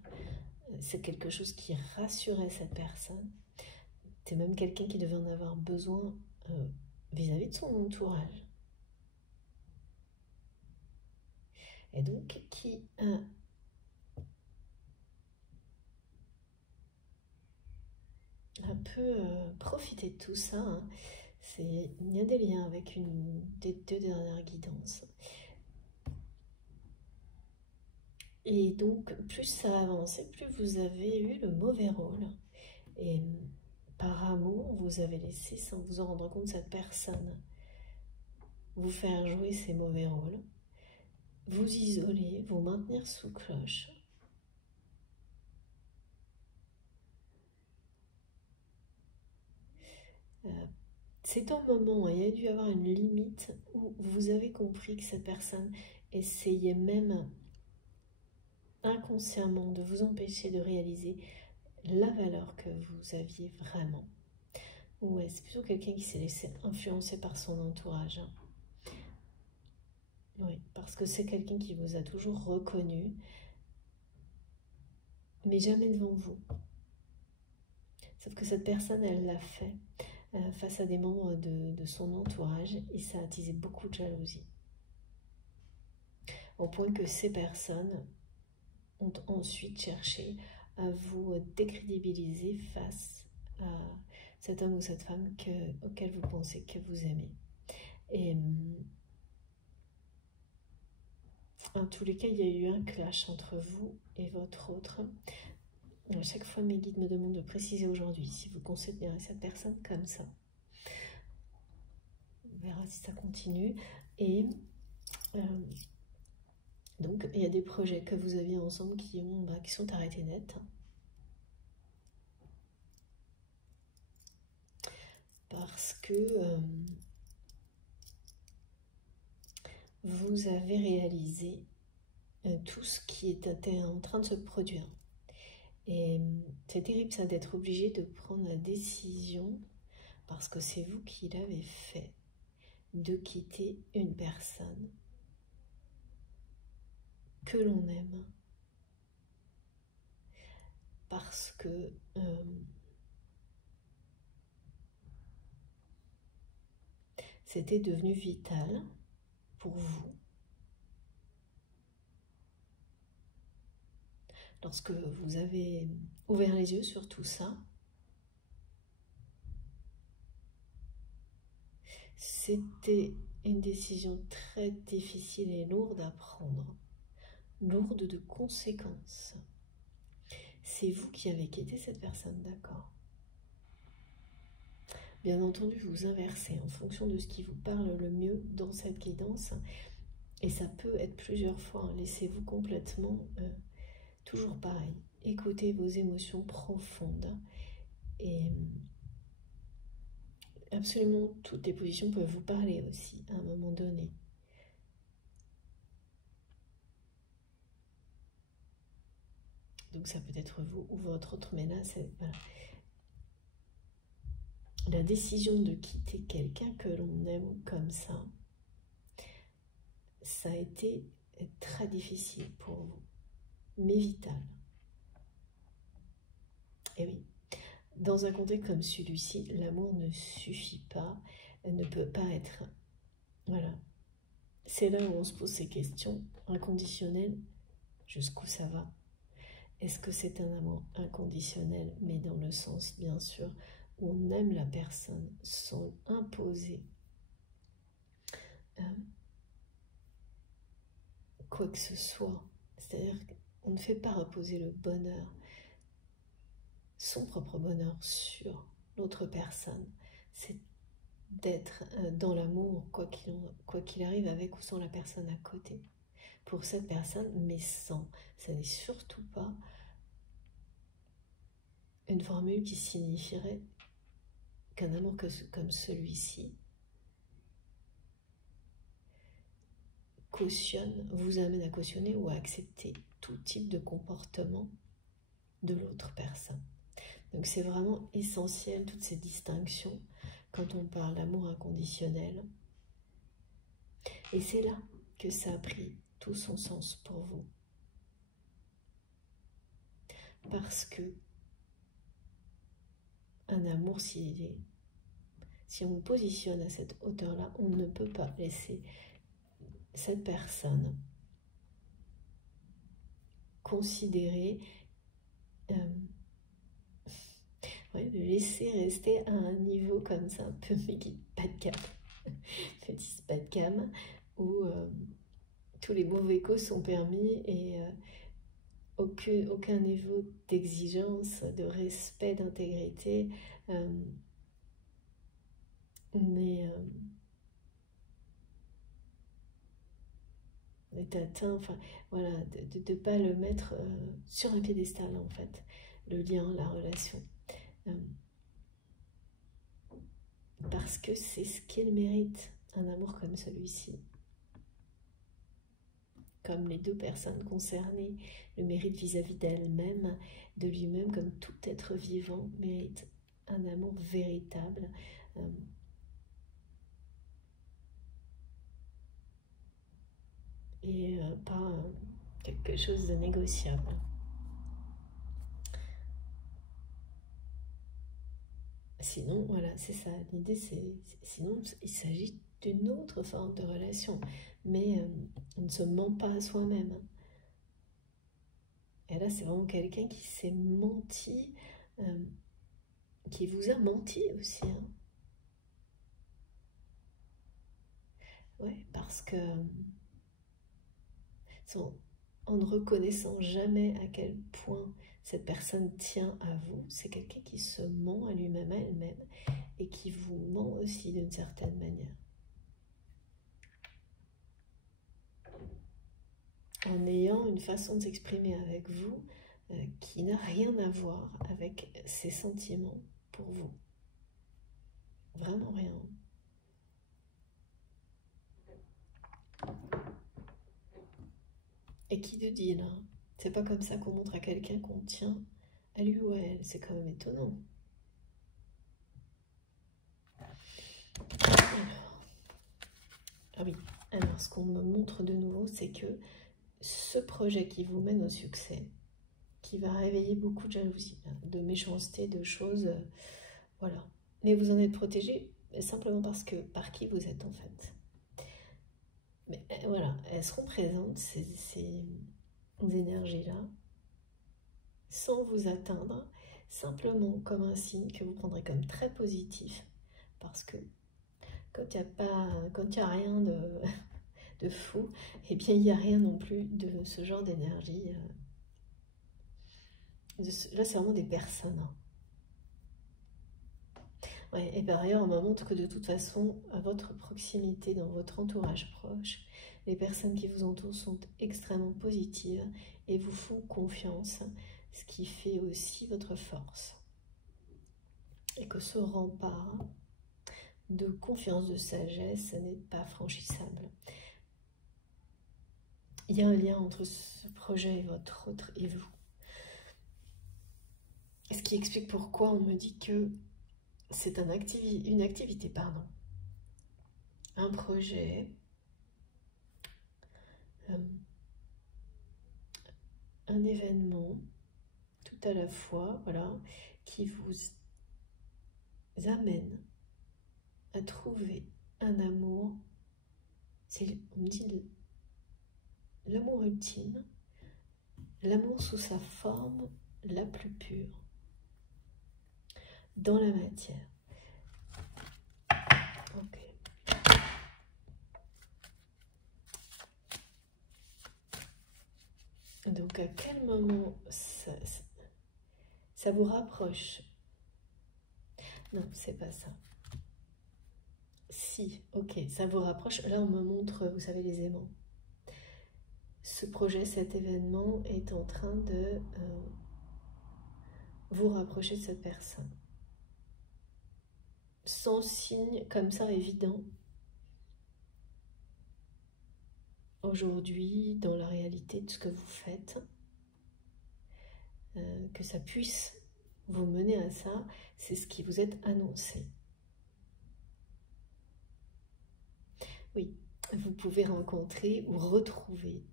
C'est quelque chose qui rassurait cette personne. C'est même quelqu'un qui devait en avoir besoin vis-à-vis de son entourage. Et donc, qui a un peu profité de tout ça. Hein. Il y a des liens avec une des deux dernières guidances. Et donc, plus ça avançait, plus vous avez eu le mauvais rôle. Et par amour, vous avez laissé, sans vous en rendre compte, cette personne vous faire jouer ces mauvais rôles, vous isoler, vous maintenir sous cloche. C'est un moment, il y a dû y avoir une limite où vous avez compris que cette personne essayait même inconsciemment de vous empêcher de réaliser la valeur que vous aviez vraiment. Ouais, c'est plutôt quelqu'un qui s'est laissé influencer par son entourage. Oui, parce que c'est quelqu'un qui vous a toujours reconnu, mais jamais devant vous. Sauf que cette personne, elle l'a fait face à des membres de son entourage et ça a attisé beaucoup de jalousie. Au point que ces personnes ont ensuite cherché à vous décrédibiliser face à cet homme ou cette femme auquel vous pensez que vous aimez. Et en tous les cas, il y a eu un clash entre vous et votre autre. À chaque fois, mes guides me demandent de préciser aujourd'hui si vous considérez cette personne comme ça. On verra si ça continue. Et donc, il y a des projets que vous aviez ensemble qui sont arrêtés net. Parce que vous avez réalisé tout ce qui était en train de se produire. Et c'est terrible ça d'être obligé de prendre la décision, parce que c'est vous qui l'avez fait, de quitter une personne que l'on aime. parce que c'était devenu vital pour vous. Lorsque vous avez ouvert les yeux sur tout ça, c'était une décision très difficile et lourde à prendre, lourde de conséquences. C'est vous qui avez quitté cette personne, d'accord? Bien entendu, vous inversez en fonction de ce qui vous parle le mieux dans cette guidance. Et ça peut être plusieurs fois. Laissez-vous complètement, toujours pareil. Écoutez vos émotions profondes. Et absolument toutes les positions peuvent vous parler aussi à un moment donné. Donc ça peut être vous ou votre autre, mais là, c'est... Voilà. La décision de quitter quelqu'un que l'on aime comme ça a été très difficile pour vous, mais vital. Et oui, dans un contexte comme celui-ci, l'amour ne suffit pas, ne peut pas être... Voilà. C'est là où on se pose ces questions. Inconditionnel, jusqu'où ça va? Est-ce que c'est un amour inconditionnel, mais dans le sens, bien sûr, où on aime la personne sans imposer quoi que ce soit? C'est-à-dire qu'on ne fait pas reposer le bonheur, son propre bonheur, sur l'autre personne. C'est d'être dans l'amour, quoi qu'il arrive, avec ou sans la personne à côté. Pour cette personne, mais sans. Ça n'est surtout pas une formule qui signifierait qu'un amour comme celui-ci cautionne, vous amène à cautionner ou à accepter tout type de comportement de l'autre personne. Donc c'est vraiment essentiel, toutes ces distinctions, quand on parle d'amour inconditionnel. Et c'est là que ça a pris tout son sens pour vous. Parce que un amour, si on positionne à cette hauteur-là, on ne peut pas laisser cette personne considérer, le laisser rester à un niveau comme ça, un peu pas de gamme, petit pas de gamme, où tous les mauvais coups sont permis et aucun niveau d'exigence, de respect, d'intégrité est atteint, enfin voilà, de ne pas le mettre sur un piédestal en fait, le lien, la relation. Parce que c'est ce qu'il mérite, un amour comme celui-ci. Comme les deux personnes concernées le méritent vis-à-vis d'elles-mêmes, de lui-même, comme tout être vivant mérite un amour véritable. Et pas quelque chose de négociable. Sinon, voilà, c'est ça. L'idée, sinon, il s'agit d'une autre forme de relation. Mais on ne se ment pas à soi-même. Et là, c'est vraiment quelqu'un qui s'est menti, qui vous a menti aussi. Hein. Ouais, parce que en ne reconnaissant jamais à quel point cette personne tient à vous, c'est quelqu'un qui se ment à lui-même, à elle-même, et qui vous ment aussi d'une certaine manière. En ayant une façon de s'exprimer avec vous qui n'a rien à voir avec ses sentiments pour vous. Vraiment rien. Et qui te dit là? C'est pas comme ça qu'on montre à quelqu'un qu'on tient à lui ou à elle. C'est quand même étonnant. Ah oui. Alors, ce qu'on me montre de nouveau, c'est que ce projet qui vous mène au succès, qui va réveiller beaucoup de jalousie, de méchanceté, de choses, voilà. Mais vous en êtes protégé simplement parce que par qui vous êtes en fait. Mais voilà, elles seront présentes, ces énergies-là, sans vous atteindre, simplement comme un signe que vous prendrez comme très positif, parce que quand il n'y a rien de fou, eh bien il n'y a rien non plus de ce genre d'énergie. Là, c'est vraiment des personnes. Ouais, et par ailleurs, on me montre que de toute façon, à votre proximité, dans votre entourage proche, les personnes qui vous entourent sont extrêmement positives et vous font confiance, ce qui fait aussi votre force. Et que ce rempart de confiance, de sagesse, n'est pas franchissable. Il y a un lien entre ce projet et votre autre et vous. Ce qui explique pourquoi on me dit que c'est une activité, un projet, un événement, tout à la fois, voilà, qui vous amène à trouver un amour, on me dit l'amour ultime, l'amour sous sa forme la plus pure, dans la matière. Ok. Donc à quel moment ça vous rapproche? Non, c'est pas ça. Si, ok, ça vous rapproche. Là, on me montre, vous savez, les aimants. Ce projet, cet événement est en train de vous rapprocher de cette personne. Sans signe comme ça évident. Aujourd'hui, dans la réalité de ce que vous faites, que ça puisse vous mener à ça, c'est ce qui vous est annoncé. Oui, vous pouvez rencontrer ou retrouver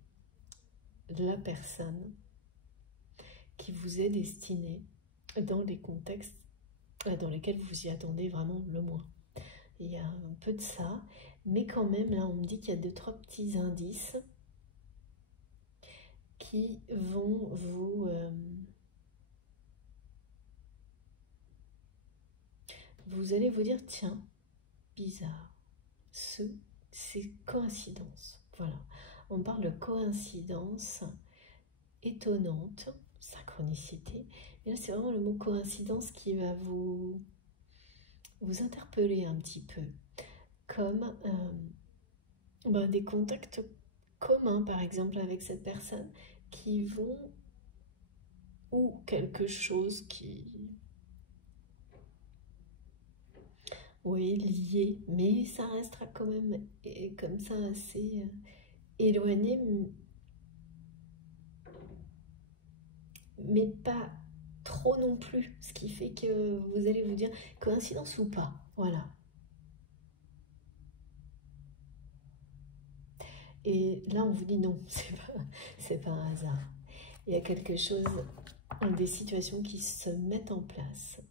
la personne qui vous est destinée dans les contextes dans lesquels vous y attendez vraiment le moins. Il y a un peu de ça, mais quand même, là, on me dit qu'il y a 2-3 petits indices qui vont vous allez vous dire, tiens, bizarre, c'est coïncidence. Voilà, on parle de coïncidence étonnante, synchronicité. Et là, c'est vraiment le mot coïncidence qui va vous interpeller un petit peu. Comme des contacts communs, par exemple, avec cette personne qui vont, ou quelque chose qui... Oui, lié, mais ça restera quand même comme ça assez éloigné, mais pas trop non plus, ce qui fait que vous allez vous dire coïncidence ou pas, voilà. Et là, on vous dit non, c'est pas un hasard. Il y a quelque chose, des situations qui se mettent en place.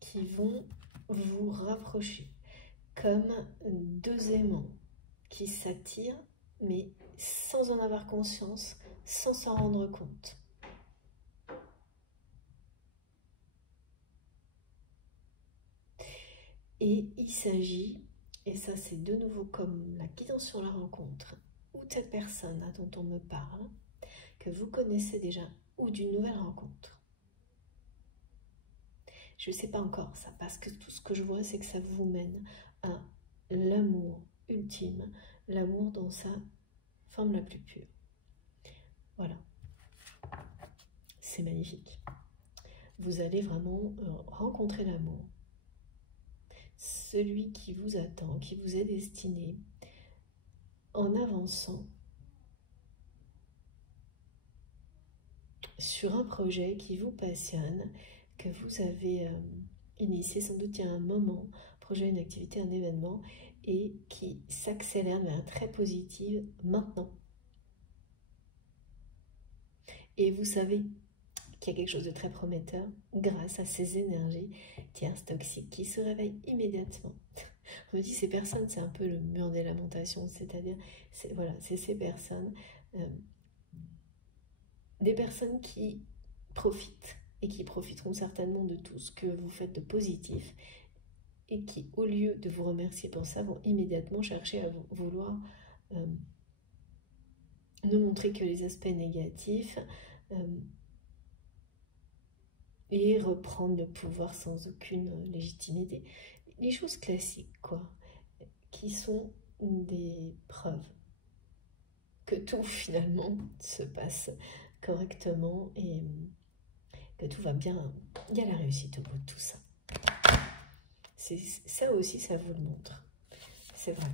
Qui vont vous rapprocher. Comme deux aimants qui s'attirent, mais sans en avoir conscience, sans s'en rendre compte. Et il s'agit, et ça c'est de nouveau comme la guidance sur la rencontre, ou cette personne dont on me parle, que vous connaissez déjà, ou d'une nouvelle rencontre. Je ne sais pas encore ça, parce que tout ce que je vois, c'est que ça vous mène à l'amour ultime, l'amour dans sa forme la plus pure. Voilà. C'est magnifique. Vous allez vraiment rencontrer l'amour. Celui qui vous attend, qui vous est destiné, en avançant sur un projet qui vous passionne, que vous avez initié sans doute il y a un moment, projet, une activité, un événement, et qui s'accélère de manière très positive maintenant. Et vous savez qu'il y a quelque chose de très prometteur grâce à ces énergies tierces toxiques qui se réveillent immédiatement. On me dit ces personnes, c'est un peu le mur des lamentations, c'est-à-dire, voilà, c'est ces personnes, des personnes qui profitent et qui profiteront certainement de tout ce que vous faites de positif et qui, au lieu de vous remercier pour ça, vont immédiatement chercher à vouloir ne montrer que les aspects négatifs et reprendre le pouvoir sans aucune légitimité. Les choses classiques, quoi, qui sont des preuves que tout, finalement, se passe correctement et que tout va bien. Il y a la réussite au bout de tout ça. Ça aussi, ça vous le montre. C'est vrai.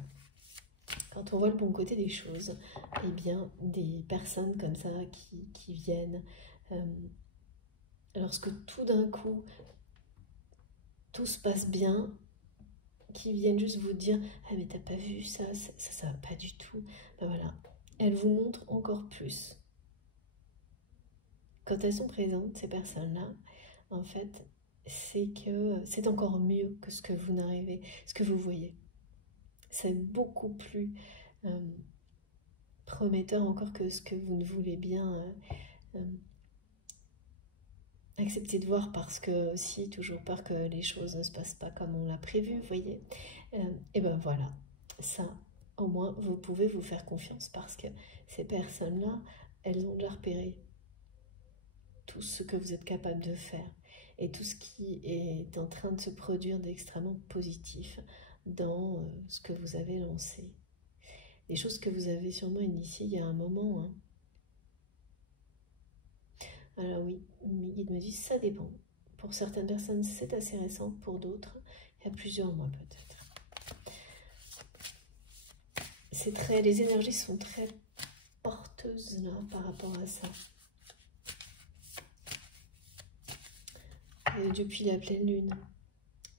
Quand on voit le bon côté des choses, eh bien, des personnes comme ça qui viennent, lorsque tout d'un coup, tout se passe bien, qui viennent juste vous dire « Ah mais t'as pas vu ça, ça va pas du tout. » Ben voilà, elles vous montrent encore plus. Quand elles sont présentes, ces personnes-là, en fait, c'est que c'est encore mieux que ce que vous n'arrivez, ce que vous voyez. C'est beaucoup plus prometteur encore que ce que vous ne voulez bien accepter de voir, parce que aussi toujours peur que les choses ne se passent pas comme on l'a prévu, vous voyez. Et ben voilà, ça au moins vous pouvez vous faire confiance, parce que ces personnes-là, elles ont déjà repéré tout ce que vous êtes capable de faire et tout ce qui est en train de se produire d'extrêmement positif dans ce que vous avez lancé. Des choses que vous avez sûrement initiées il y a un moment. Hein. Alors oui, mes guides me disent ça dépend. Pour certaines personnes, c'est assez récent. Pour d'autres, il y a plusieurs mois peut-être. Les énergies sont très porteuses là par rapport à ça. Depuis la pleine lune,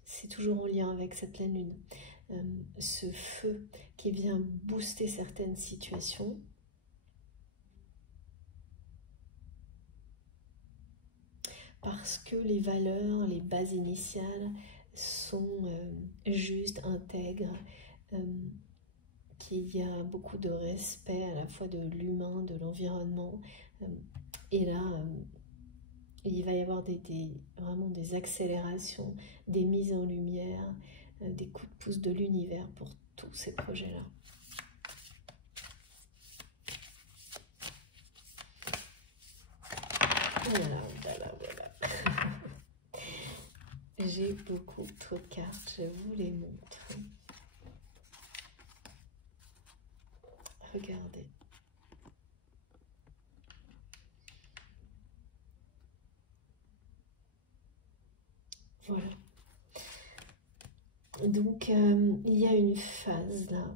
c'est toujours en lien avec cette pleine lune. Ce feu qui vient booster certaines situations. Parce que les valeurs, les bases initiales sont justes, intègres, qu'il y a beaucoup de respect à la fois de l'humain, de l'environnement. Et là, il va y avoir vraiment des accélérations, des mises en lumière, des coups de pouce de l'univers pour tous ces projets-là. Voilà. J'ai beaucoup trop de cartes, je vous les montre. Regardez. Voilà. Donc, il y a une phase là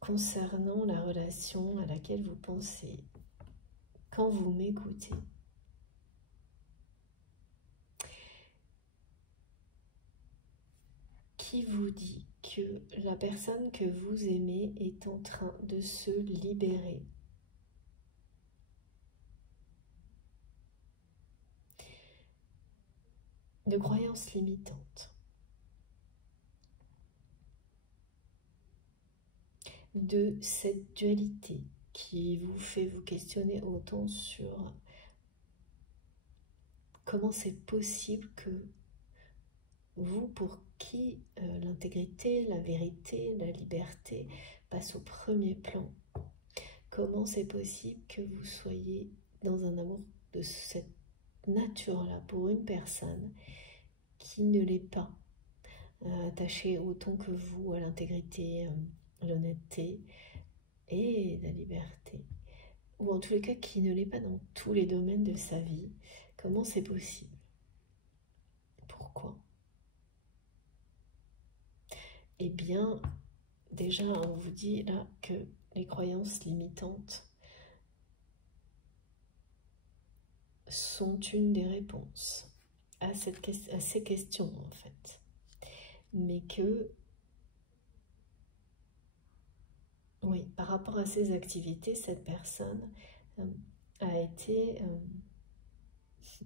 concernant la relation à laquelle vous pensez quand vous m'écoutez. Qui vous dit que la personne que vous aimez est en train de se libérer de croyances limitantes, de cette dualité qui vous fait vous questionner autant sur comment c'est possible que vous, pour qui l'intégrité, la vérité, la liberté passent au premier plan, comment c'est possible que vous soyez dans un amour de cette nature-là pour une personne qui ne l'est pas, attachée autant que vous à l'intégrité, l'honnêteté et la liberté, ou en tous les cas qui ne l'est pas dans tous les domaines de sa vie. Comment c'est possible? Pourquoi? Eh bien, déjà, on vous dit là que les croyances limitantes sont une des réponses à ces questions, en fait. Mais que oui, par rapport à ses activités, cette personne a été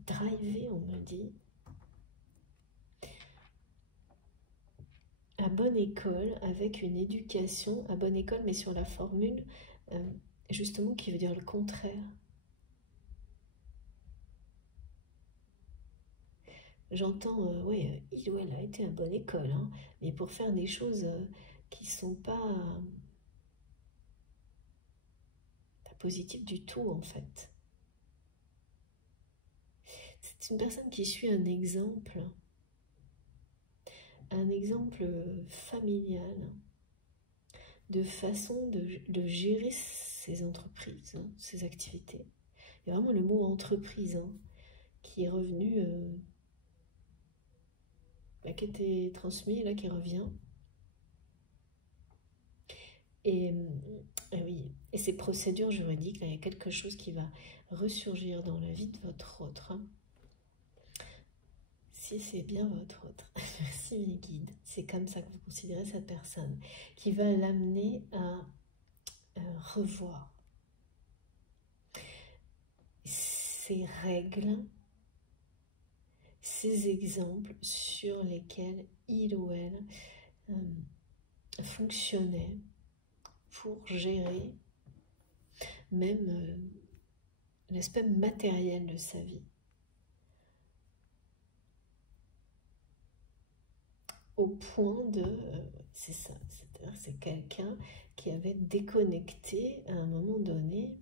drivée, on me dit, à bonne école, avec une éducation à bonne école, mais sur la formule, justement, qui veut dire le contraire. J'entends, oui, il ou elle a été à bonne école, hein, mais pour faire des choses qui ne sont pas positives du tout, en fait. C'est une personne qui suit un exemple familial, de façon de gérer ses entreprises, hein, ses activités. Il y a vraiment le mot entreprise hein, qui est revenu, qui était transmis et là qui revient. Et oui, et ces procédures juridiques, là, il y a quelque chose qui va ressurgir dans la vie de votre autre. Hein. Si c'est bien votre autre, merci mes guides, c'est comme ça que vous considérez cette personne, qui va l'amener à revoir ces règles, ces exemples sur lesquels il ou elle fonctionnait pour gérer même l'aspect matériel de sa vie. Au point de... c'est ça, c'est-à-dire c'est quelqu'un qui avait déconnecté à un moment donné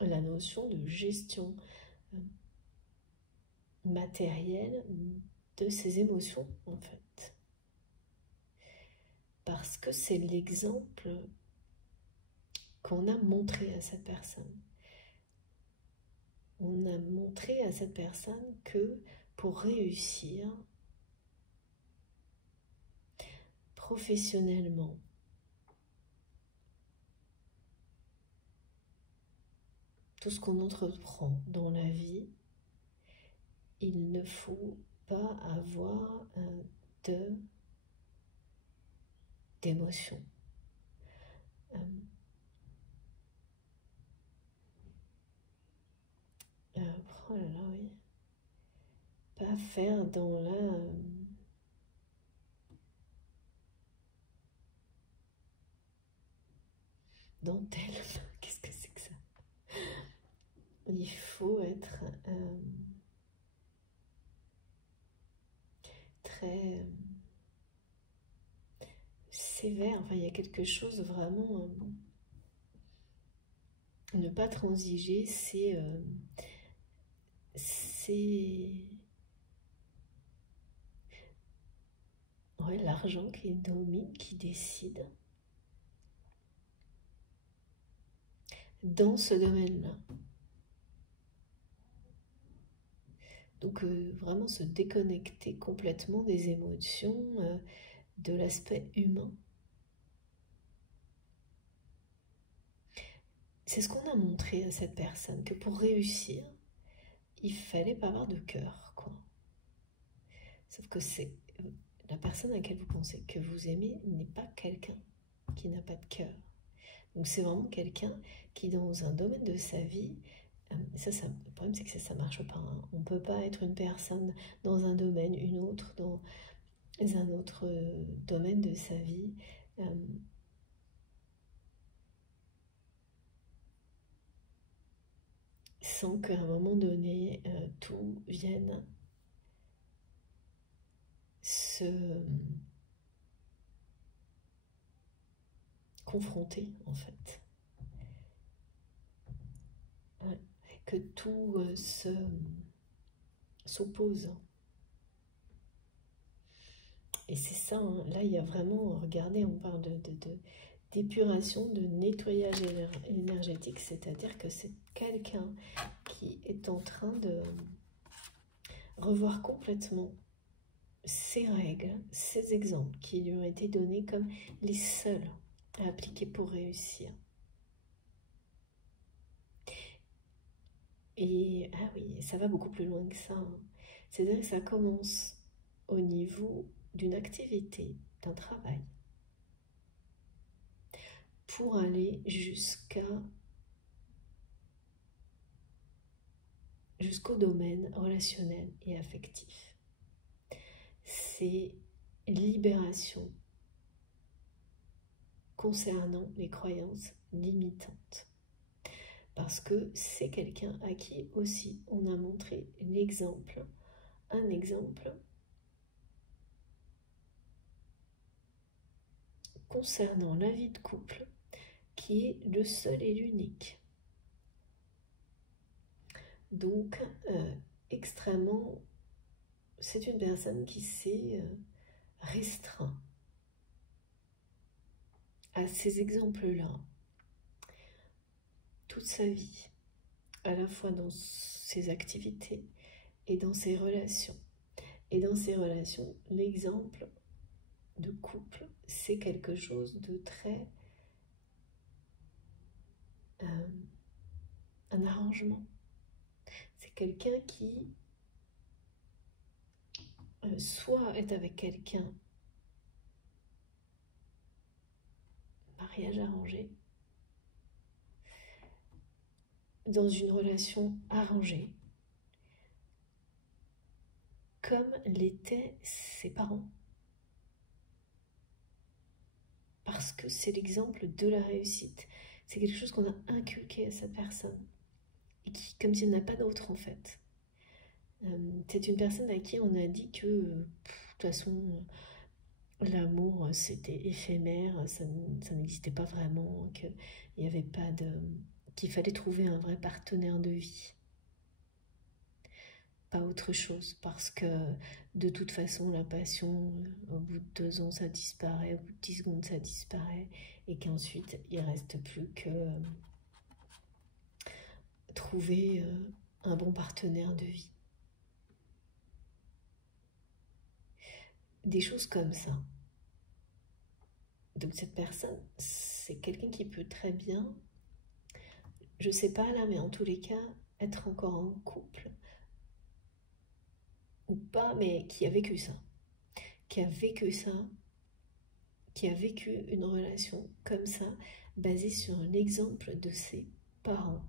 la notion de gestion matérielle de ses émotions, en fait. Parce que c'est l'exemple qu'on a montré à cette personne. On a montré à cette personne que pour réussir professionnellement, tout ce qu'on entreprend dans la vie, il ne faut pas avoir d'émotion. Oh là là, oui. Pas faire dans la... dentelle. Qu'est-ce que c'est que ça? Il faut être très sévère. Enfin, il y a quelque chose vraiment... ne pas transiger, c'est ouais, l'argent qui domine, qui décide dans ce domaine-là. Donc vraiment se déconnecter complètement des émotions, de l'aspect humain. C'est ce qu'on a montré à cette personne, que pour réussir, il fallait pas avoir de cœur, quoi. Sauf que c'est la personne à laquelle vous pensez que vous aimez n'est pas quelqu'un qui n'a pas de cœur. Donc c'est vraiment quelqu'un qui, dans un domaine de sa vie, le problème c'est que ça marche pas. Hein. On ne peut pas être une personne dans un domaine, une autre dans un autre domaine de sa vie. Sans qu'à un moment donné, tout vienne se confronter, en fait. Ouais. Que tout s'oppose. Et c'est ça, hein. Là, il y a vraiment, regardez, on parle d'épuration, de nettoyage énergétique, c'est-à-dire que c'est quelqu'un qui est en train de revoir complètement ces règles, ces exemples qui lui ont été donnés comme les seuls à appliquer pour réussir. Et ah oui, ça va beaucoup plus loin que ça. Hein. C'est-à-dire que ça commence au niveau d'une activité, d'un travail, pour aller jusqu'au domaine relationnel et affectif. C'est libération concernant les croyances limitantes. Parce que c'est quelqu'un à qui aussi on a montré un exemple concernant la vie de couple qui est le seul et l'unique. Donc, extrêmement, c'est une personne qui s'est restreint à ces exemples-là toute sa vie, à la fois dans ses activités et dans ses relations. Et dans ses relations, l'exemple de couple, c'est quelque chose de très... un arrangement. C'est quelqu'un qui soit est avec quelqu'un, mariage arrangé, dans une relation arrangée, comme l'étaient ses parents. Parce que c'est l'exemple de la réussite. C'est quelque chose qu'on a inculqué à cette personne. Et qui, comme s'il n'y en a pas d'autre en fait. C'est une personne à qui on a dit que, de toute façon, l'amour c'était éphémère, ça n'existait pas vraiment, qu'il n'y avait pas de... qu'il fallait trouver un vrai partenaire de vie. Pas autre chose, parce que de toute façon la passion, au bout de 2 ans ça disparaît, au bout de 10 secondes ça disparaît, et qu'ensuite il ne reste plus que trouver un bon partenaire de vie. Des choses comme ça. Donc cette personne, c'est quelqu'un qui peut très bien, je sais pas là, mais en tous les cas, être encore en couple, ou pas, mais qui a vécu ça. Qui a vécu ça, qui a vécu une relation comme ça, basée sur un exemple de ses parents.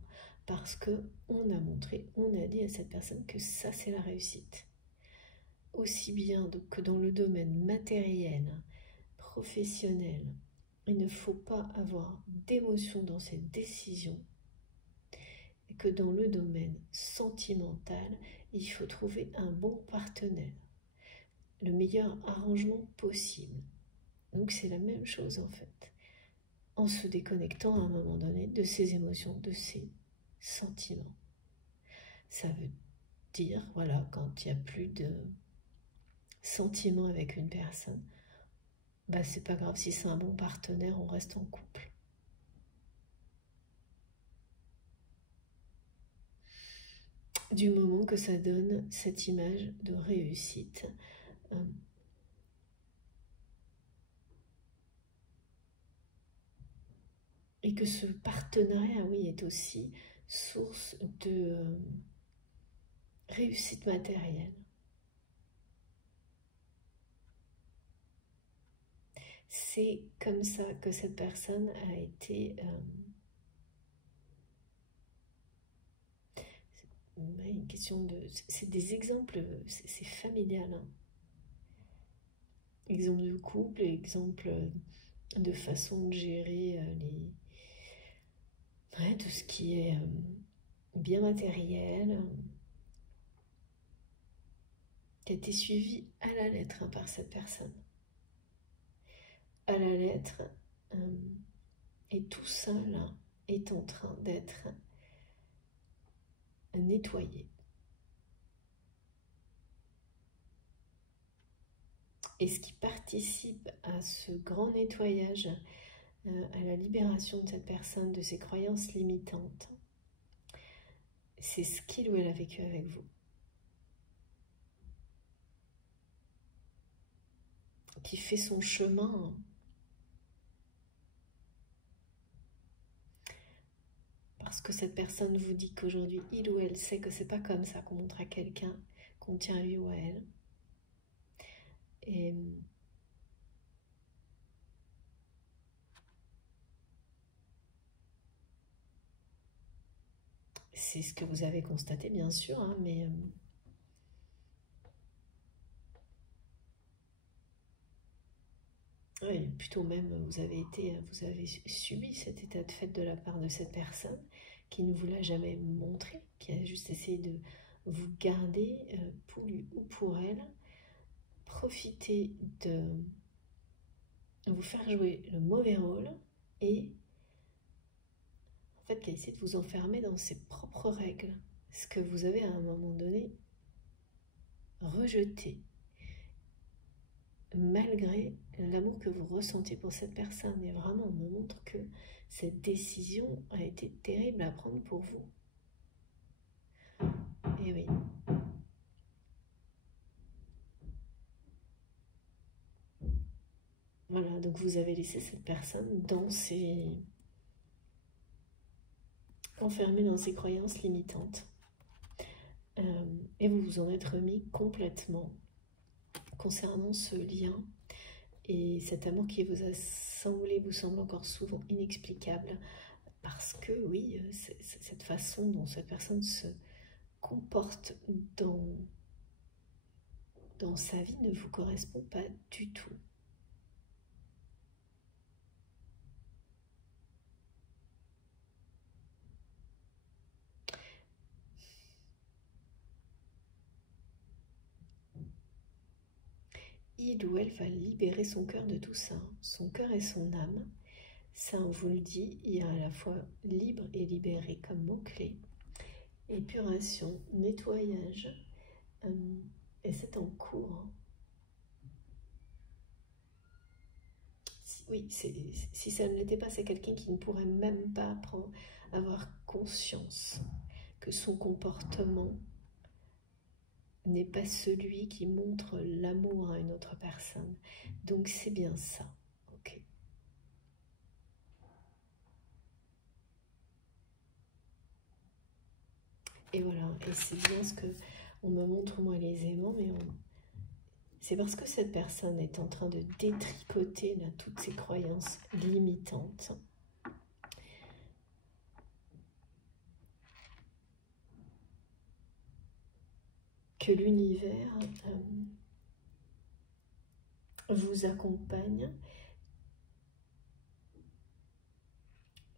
Parce que on a montré, on a dit à cette personne que ça c'est la réussite. Aussi bien que dans le domaine matériel, professionnel, il ne faut pas avoir d'émotion dans ses décisions, et que dans le domaine sentimental, il faut trouver un bon partenaire, le meilleur arrangement possible. Donc c'est la même chose en fait, en se déconnectant à un moment donné de ses émotions, de ses sentiments. Ça veut dire, voilà, quand il n'y a plus de sentiments avec une personne, bah c'est pas grave, si c'est un bon partenaire, on reste en couple. Du moment que ça donne cette image de réussite. Et que ce partenariat, oui, est aussi source de réussite matérielle. C'est comme ça que cette personne a été... une question de... C'est des exemples, c'est familial. Hein. Exemple de couple, exemple de façon de gérer tout ce qui est bien matériel, qui a été suivi à la lettre par cette personne. À la lettre, et tout ça là est en train d'être nettoyé. Et ce qui participe à ce grand nettoyage, à la libération de cette personne, de ses croyances limitantes, c'est ce qu'il ou elle a vécu avec vous. Qui fait son chemin. Parce que cette personne vous dit qu'aujourd'hui, il ou elle sait que c'est pas comme ça qu'on montre à quelqu'un qu'on tient à lui ou à elle. Et c'est ce que vous avez constaté, bien sûr, hein, mais oui, plutôt même, vous avez subi cet état de fait de la part de cette personne qui ne vous l'a jamais montré, qui a juste essayé de vous garder pour lui ou pour elle, profiter de vous faire jouer le mauvais rôle et en fait qui a essayé de vous enfermer dans ses propres règles, ce que vous avez à un moment donné rejeté, malgré l'amour que vous ressentiez pour cette personne. Et vraiment, on me montre que cette décision a été terrible à prendre pour vous. Et oui. Voilà, donc vous avez laissé cette personne enfermée dans ses croyances limitantes. Et vous vous en êtes remis complètement concernant ce lien et cet amour qui vous a semblé, vous semble encore souvent inexplicable, parce que oui, cette façon dont cette personne se comporte dans sa vie ne vous correspond pas du tout. Il ou elle va libérer son cœur de tout ça, son cœur et son âme. Ça, on vous le dit, il y a à la fois libre et libéré comme mot-clé. Épuration, nettoyage, et c'est en cours. Oui, si ça ne l'était pas, c'est quelqu'un qui ne pourrait même pas avoir conscience que son comportement n'est pas celui qui montre l'amour à une autre personne. Donc c'est bien ça, ok. Et voilà, et c'est bien ce que on me montre moi les aimants, mais c'est parce que cette personne est en train de détricoter là, toutes ses croyances limitantes. Que l'univers vous accompagne.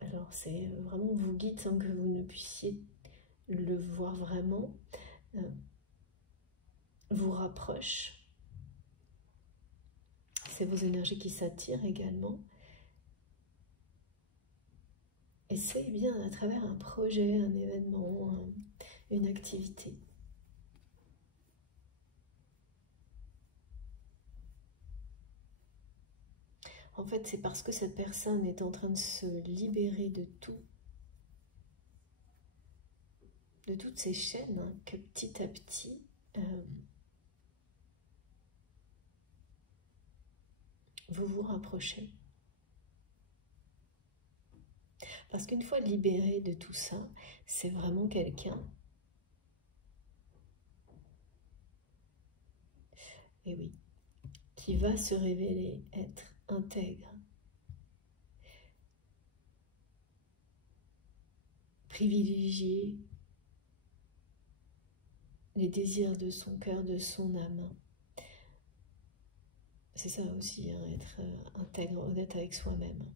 Alors c'est vraiment vous guide sans que vous ne puissiez le voir vraiment, vous rapproche. C'est vos énergies qui s'attirent également. Et c'est bien à travers un projet, un événement, une activité. En fait, c'est parce que cette personne est en train de se libérer de tout, de toutes ces chaînes, hein, que petit à petit, vous vous rapprochez. Parce qu'une fois libéré de tout ça, c'est vraiment quelqu'un, et oui, qui va se révéler être intègre, privilégier les désirs de son cœur, de son âme. C'est ça aussi, hein, être intègre, honnête avec soi-même.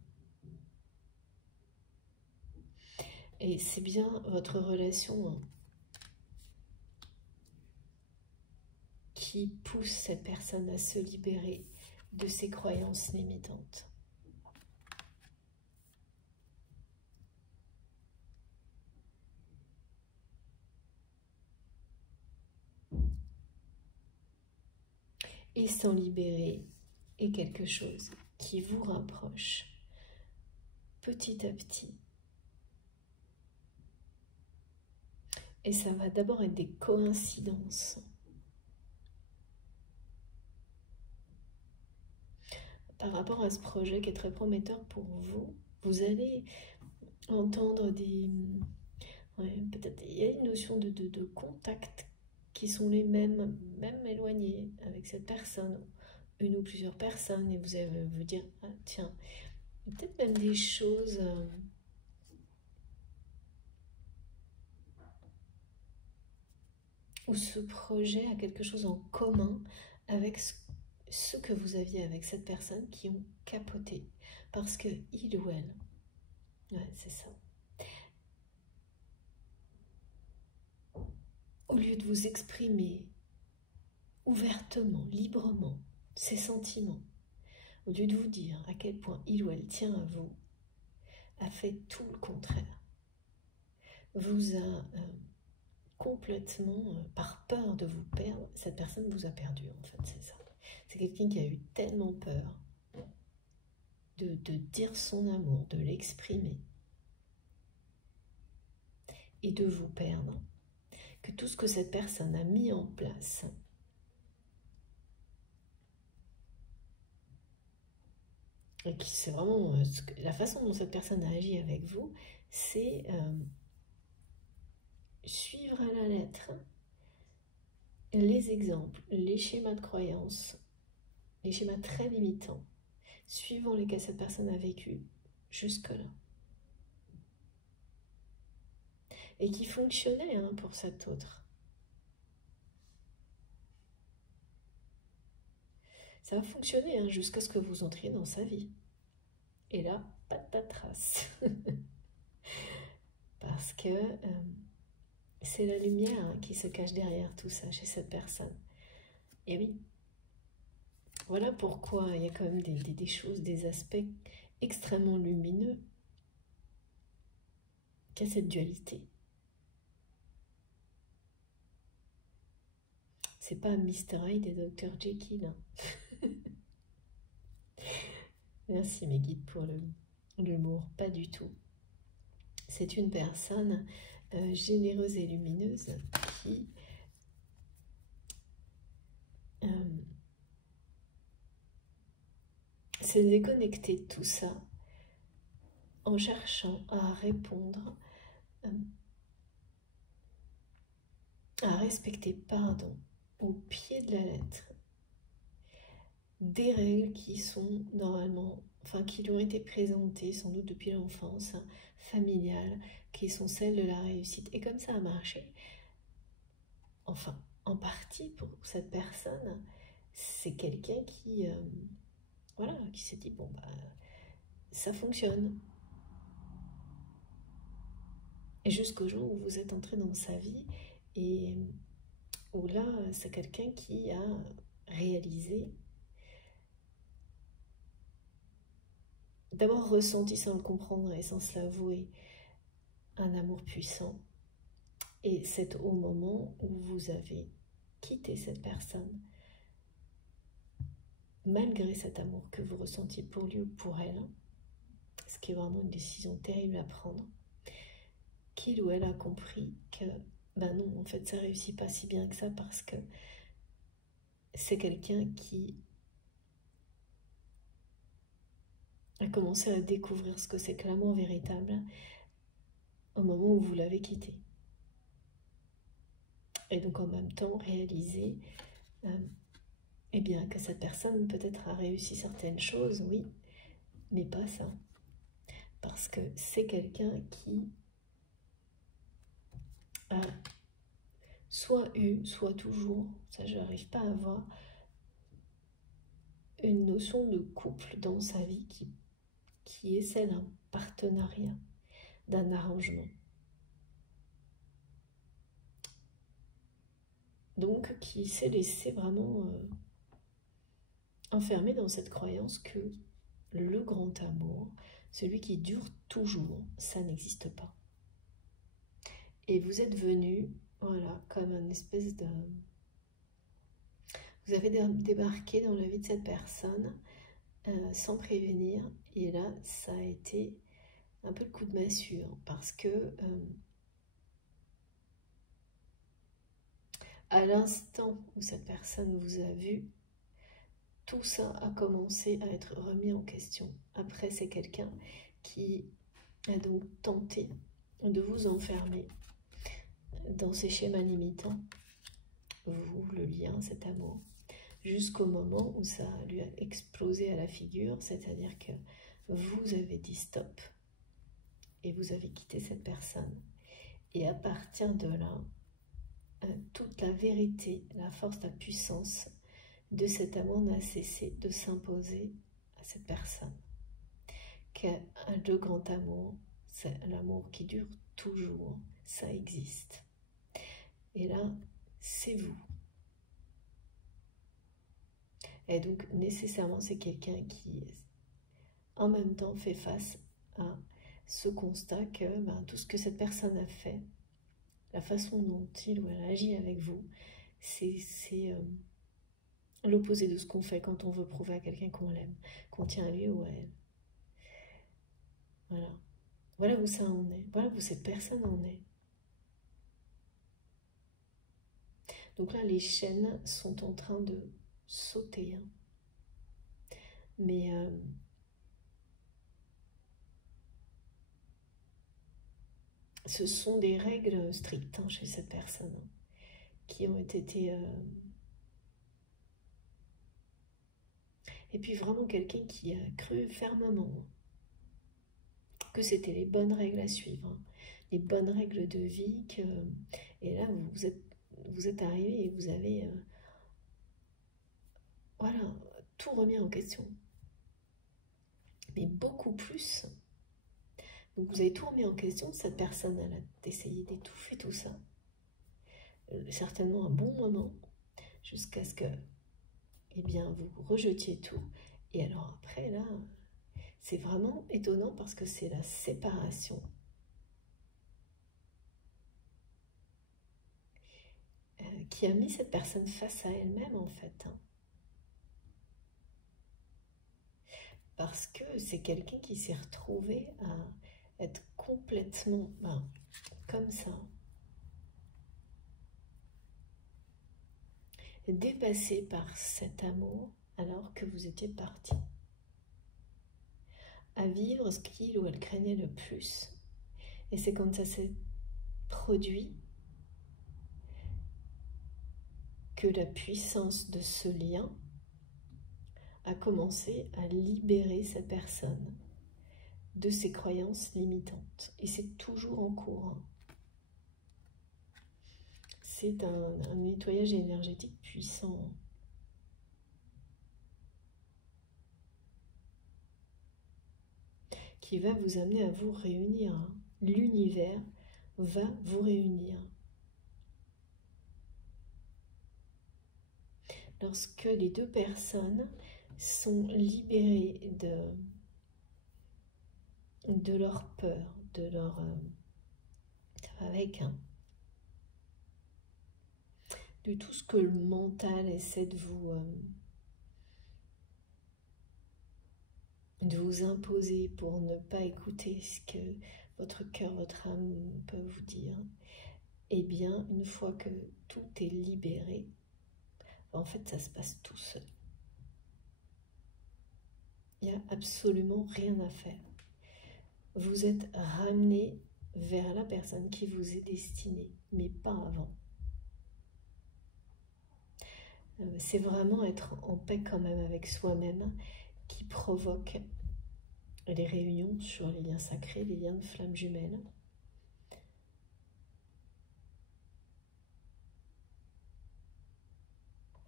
Et c'est bien votre relation, hein, qui pousse cette personne à se libérer de ses croyances limitantes. Et s'en libérer est quelque chose qui vous rapproche petit à petit. Et ça va d'abord être des coïncidences. Par rapport à ce projet qui est très prometteur pour vous, vous allez entendre des... Ouais, peut-être il y a une notion de contact qui sont les mêmes, même éloignés avec cette personne, une ou plusieurs personnes, et vous allez vous dire, ah tiens, peut-être même des choses ou ce projet a quelque chose en commun avec ce que vous aviez avec cette personne qui ont capoté. Parce que il ou elle, ouais, c'est ça. Au lieu de vous exprimer ouvertement, librement, ses sentiments, au lieu de vous dire à quel point il ou elle tient à vous, a fait tout le contraire. Vous a complètement, par peur de vous perdre, cette personne vous a perdu en fait, c'est ça. C'est quelqu'un qui a eu tellement peur de dire son amour, de l'exprimer et de vous perdre, que tout ce que cette personne a mis en place et qui c'est vraiment la façon dont cette personne a agi avec vous, c'est suivre à la lettre les exemples, les schémas de croyance, les schémas très limitants, suivant lesquels cette personne a vécu jusque-là. Et qui fonctionnaient hein, pour cet autre. Ça va fonctionner hein, jusqu'à ce que vous entriez dans sa vie. Et là, pas de trace. Parce que c'est la lumière hein, qui se cache derrière tout ça chez cette personne. Et oui, voilà pourquoi il y a quand même des choses, des aspects extrêmement lumineux qu'a cette dualité. C'est pas Mr. Hyde et Dr. Jekyll. Hein. Merci mes guides pour l'humour, pas du tout. C'est une personne généreuse et lumineuse qui s'est déconnectée de tout ça en cherchant à répondre, à respecter, pardon, au pied de la lettre, des règles qui sont normalement, enfin qui lui ont été présentées sans doute depuis l'enfance, hein, familiales, qui sont celles de la réussite. Et comme ça a marché, enfin, en partie pour cette personne, c'est quelqu'un qui, voilà, qui s'est dit, bon, bah, ça fonctionne. Et jusqu'au jour où vous êtes entré dans sa vie et où là, c'est quelqu'un qui a réalisé, d'abord ressenti sans le comprendre et sans se l'avouer, un amour puissant. Et c'est au moment où vous avez quitté cette personne, malgré cet amour que vous ressentiez pour lui ou pour elle, ce qui est vraiment une décision terrible à prendre, qu'il ou elle a compris que, ben non, en fait, ça réussit pas si bien que ça parce que c'est quelqu'un qui a commencé à découvrir ce que c'est que l'amour véritable au moment où vous l'avez quitté. Et donc en même temps réaliser eh bien, que cette personne peut-être a réussi certaines choses, oui, mais pas ça. Parce que c'est quelqu'un qui a soit eu, soit toujours, ça je n'arrive pas à voir, une notion de couple dans sa vie qui est celle d'un partenariat, d'un arrangement. Donc qui s'est laissé vraiment enfermé dans cette croyance que le grand amour, celui qui dure toujours, ça n'existe pas. Et vous êtes venu, voilà, comme une espèce de... Vous avez débarqué dans la vie de cette personne sans prévenir. Et là, ça a été un peu le coup de massue. Hein, parce que à l'instant où cette personne vous a vu, tout ça a commencé à être remis en question. Après, c'est quelqu'un qui a donc tenté de vous enfermer dans ces schémas limitants, vous, le lien, cet amour, jusqu'au moment où ça lui a explosé à la figure, c'est-à-dire que vous avez dit stop et vous avez quitté cette personne. Et à partir de là, toute la vérité, la force, la puissance de cet amour n'a cessé de s'imposer à cette personne. Le grand amour, c'est l'amour qui dure toujours, ça existe. Et là, c'est vous. Et donc, nécessairement, c'est quelqu'un qui, en même temps, fait face à ce constat que tout ce que cette personne a fait, la façon dont il ou elle agit avec vous, c'est l'opposé de ce qu'on fait quand on veut prouver à quelqu'un qu'on l'aime, qu'on tient à lui ou à elle. Voilà. Voilà où ça en est. Voilà où cette personne en est. Donc là, les chaînes sont en train de sauter. Hein. Mais ce sont des règles strictes chez cette personne qui ont été... Et puis vraiment quelqu'un qui a cru fermement que c'était les bonnes règles à suivre, les bonnes règles de vie. Et là, vous êtes arrivé et vous avez voilà, tout remis en question. Mais beaucoup plus. Donc vous avez tout remis en question, cette personne, elle a essayé d'étouffer tout ça. Certainement un bon moment, jusqu'à ce que, eh bien, vous rejetiez tout. Et alors après, là, c'est vraiment étonnant parce que c'est la séparation. Qui a mis cette personne face à elle-même, en fait. Hein. Parce que c'est quelqu'un qui s'est retrouvé à être complètement comme ça. Dépassé par cet amour alors que vous étiez parti. À vivre ce qu'il ou elle craignait le plus. Et c'est quand ça s'est produit que la puissance de ce lien a commencé à libérer cette personne de ses croyances limitantes. Et c'est toujours en cours. Hein. C'est un nettoyage énergétique puissant. Qui va vous amener à vous réunir. Hein. L'univers va vous réunir. Lorsque les deux personnes sont libérées de leur peur, de leur... de tout ce que le mental essaie de vous imposer pour ne pas écouter ce que votre cœur, votre âme peut vous dire. Eh bien, une fois que tout est libéré, en fait, ça se passe tout seul. Il n'y a absolument rien à faire. Vous êtes ramené vers la personne qui vous est destinée, mais pas avant. C'est vraiment être en paix quand même avec soi-même qui provoque les réunions sur les liens sacrés, les liens de flammes jumelles.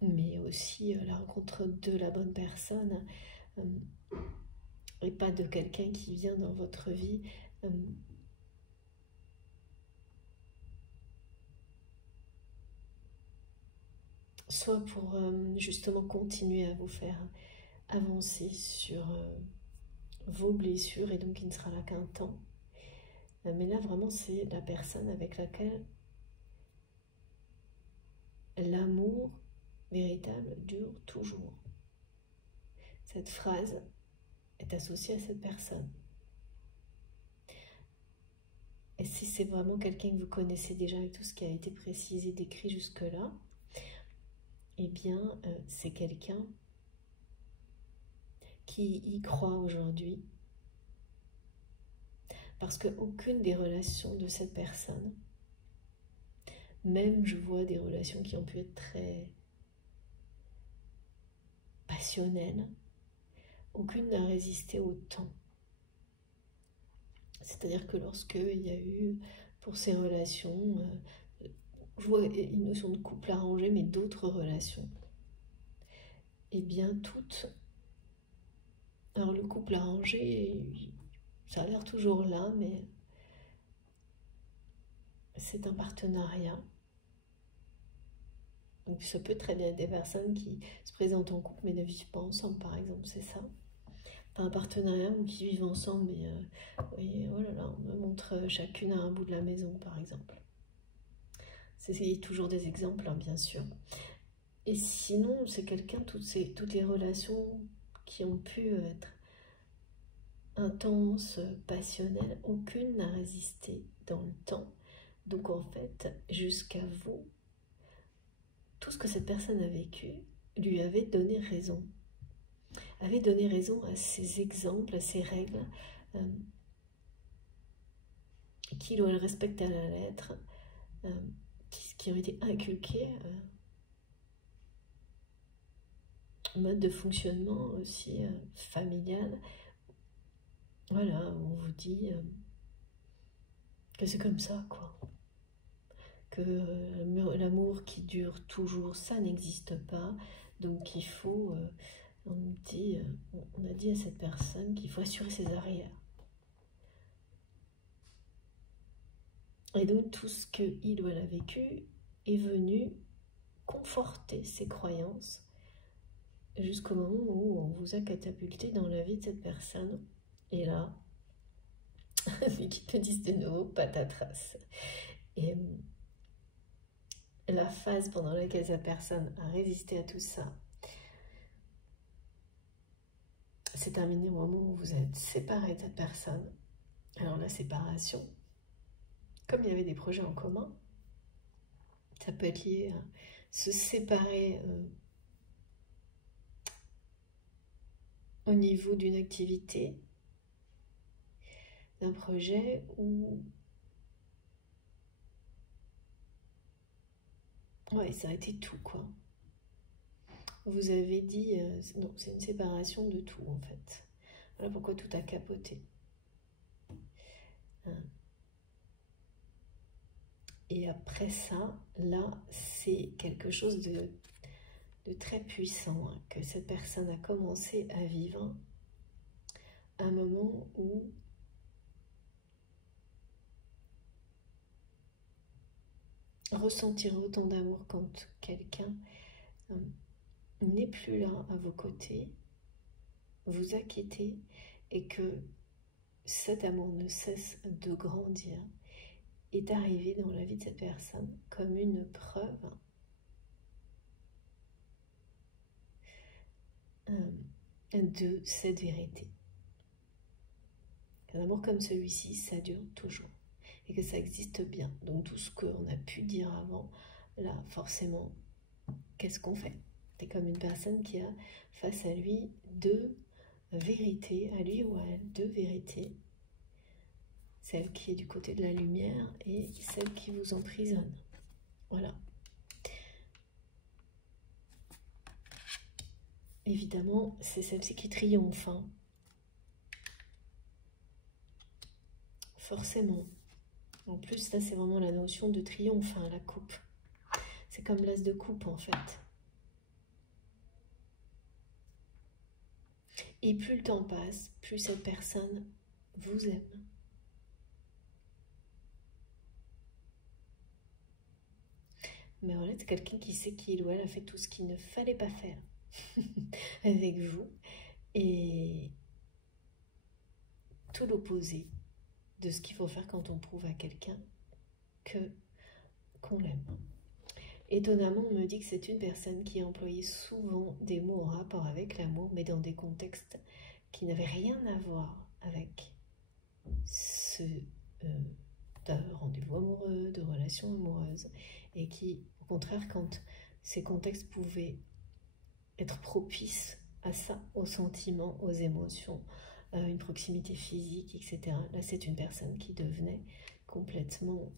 Mais aussi la rencontre de la bonne personne et pas de quelqu'un qui vient dans votre vie soit pour justement continuer à vous faire avancer sur vos blessures et donc il ne sera là qu'un temps. Mais là vraiment c'est la personne avec laquelle l'amour véritable dure toujours. Cette phrase est associée à cette personne. Et si c'est vraiment quelqu'un que vous connaissez déjà avec tout ce qui a été précisé, décrit jusque-là, eh bien, c'est quelqu'un qui y croit aujourd'hui. Parce qu'aucune des relations de cette personne, même je vois des relations qui ont pu être très passionnelles, aucune n'a résisté au temps. C'est-à-dire que lorsqu'il y a eu, pour ces relations, je vois une notion de couple arrangé, mais d'autres relations. Eh bien, toutes. Alors, le couple arrangé, ça a l'air toujours là, mais c'est un partenariat. Donc, ça peut très bien être des personnes qui se présentent en couple, mais ne vivent pas ensemble, par exemple, c'est ça. Pas un partenariat ou qui vivent ensemble, mais oui, oh là là, on me montre chacune à un bout de la maison, par exemple. C'est toujours des exemples, hein, bien sûr. Et sinon, c'est quelqu'un, toutes les relations qui ont pu être intenses, passionnelles, aucune n'a résisté dans le temps. Donc en fait, jusqu'à vous, tout ce que cette personne a vécu lui avait donné raison. Avait donné raison à ces exemples, à ces règles, qu'il doit le respecter à la lettre, qui ont été inculquées, mode de fonctionnement aussi familial. Voilà, on vous dit que c'est comme ça, quoi. Que l'amour qui dure toujours, ça n'existe pas. Donc il faut, on a dit à cette personne qu'il faut assurer ses arrières. Et donc tout ce qu'il ou elle a vécu est venu conforter ses croyances jusqu'au moment où on vous a catapulté dans la vie de cette personne. Et là, les qui te disent de nouveau patatras. Et la phase pendant laquelle cette personne a résisté à tout ça, c'est terminé au moment où vous êtes séparé de cette personne. Alors la séparation, comme il y avait des projets en commun, ça peut être lié à se séparer au niveau d'une activité, d'un projet, ou ouais, ça a été tout, quoi. Vous avez dit, non, c'est une séparation de tout, en fait. Voilà pourquoi tout a capoté. Et après ça, là, c'est quelque chose de très puissant, hein, que cette personne a commencé à vivre. Un moment où ressentir autant d'amour quand quelqu'un n'est plus là à vos côtés, vous a quitté, et que cet amour ne cesse de grandir, est arrivé dans la vie de cette personne comme une preuve de cette vérité. Un amour comme celui-ci, ça dure toujours, et que ça existe bien. Donc tout ce qu'on a pu dire avant, là, forcément, qu'est-ce qu'on fait? C'est comme une personne qui a face à lui deux vérités, à lui ou à elle, deux vérités. Celle qui est du côté de la lumière et celle qui vous emprisonne. Voilà. Évidemment, c'est celle-ci qui triomphe, hein. Forcément. En plus, là, c'est vraiment la notion de triomphe, hein, la coupe. C'est comme l'as de coupe, en fait. Et plus le temps passe, plus cette personne vous aime. Mais voilà, c'est quelqu'un qui sait qu'il ou elle a fait tout ce qu'il ne fallait pas faire avec vous. Et tout l'opposé de ce qu'il faut faire quand on prouve à quelqu'un qu'on l'aime. Étonnamment, on me dit que c'est une personne qui a employé souvent des mots en rapport avec l'amour, mais dans des contextes qui n'avaient rien à voir avec ce rendez-vous amoureux, de relations amoureuses, et qui, au contraire, quand ces contextes pouvaient être propices à ça, aux sentiments, aux émotions, une proximité physique, etc. Là, c'est une personne qui devenait complètement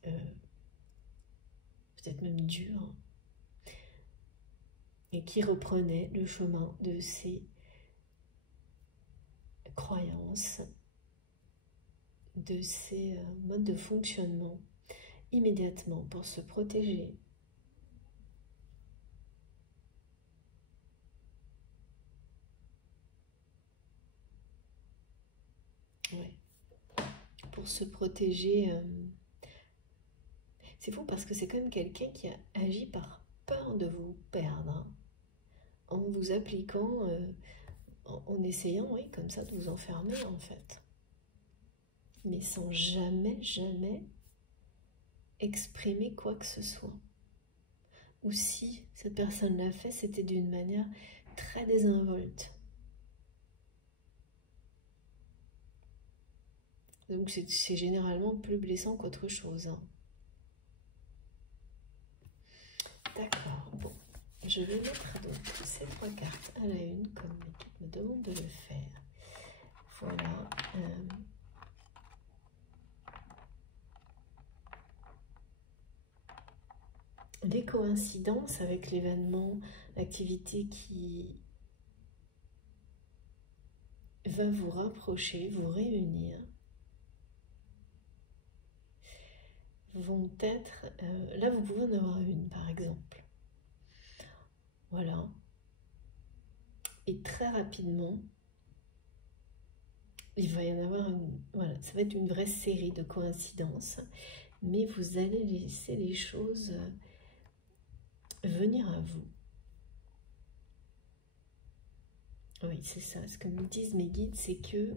peut-être même dure, et qui reprenait le chemin de ses croyances, de ces modes de fonctionnement immédiatement pour se protéger. Ouais. Pour se protéger, c'est fou parce que c'est quand même quelqu'un qui a agi par peur de vous perdre, hein, en vous appliquant, en essayant, oui, comme ça, de vous enfermer en fait, mais sans jamais, jamais exprimer quoi que ce soit. Ou si cette personne l'a fait, c'était d'une manière très désinvolte. Donc c'est généralement plus blessant qu'autre chose, hein. D'accord, bon. Je vais mettre donc ces 3 cartes à la une, comme l'équipe me demande de le faire. Voilà. Les coïncidences avec l'événement, l'activité qui va vous rapprocher, vous réunir, vont être... là, vous pouvez en avoir une, par exemple. Voilà. Et très rapidement, il va y en avoir une... Voilà, ça va être une vraie série de coïncidences, mais vous allez laisser les choses venir à vous. Oui, c'est ça. Ce que me disent mes guides, c'est que,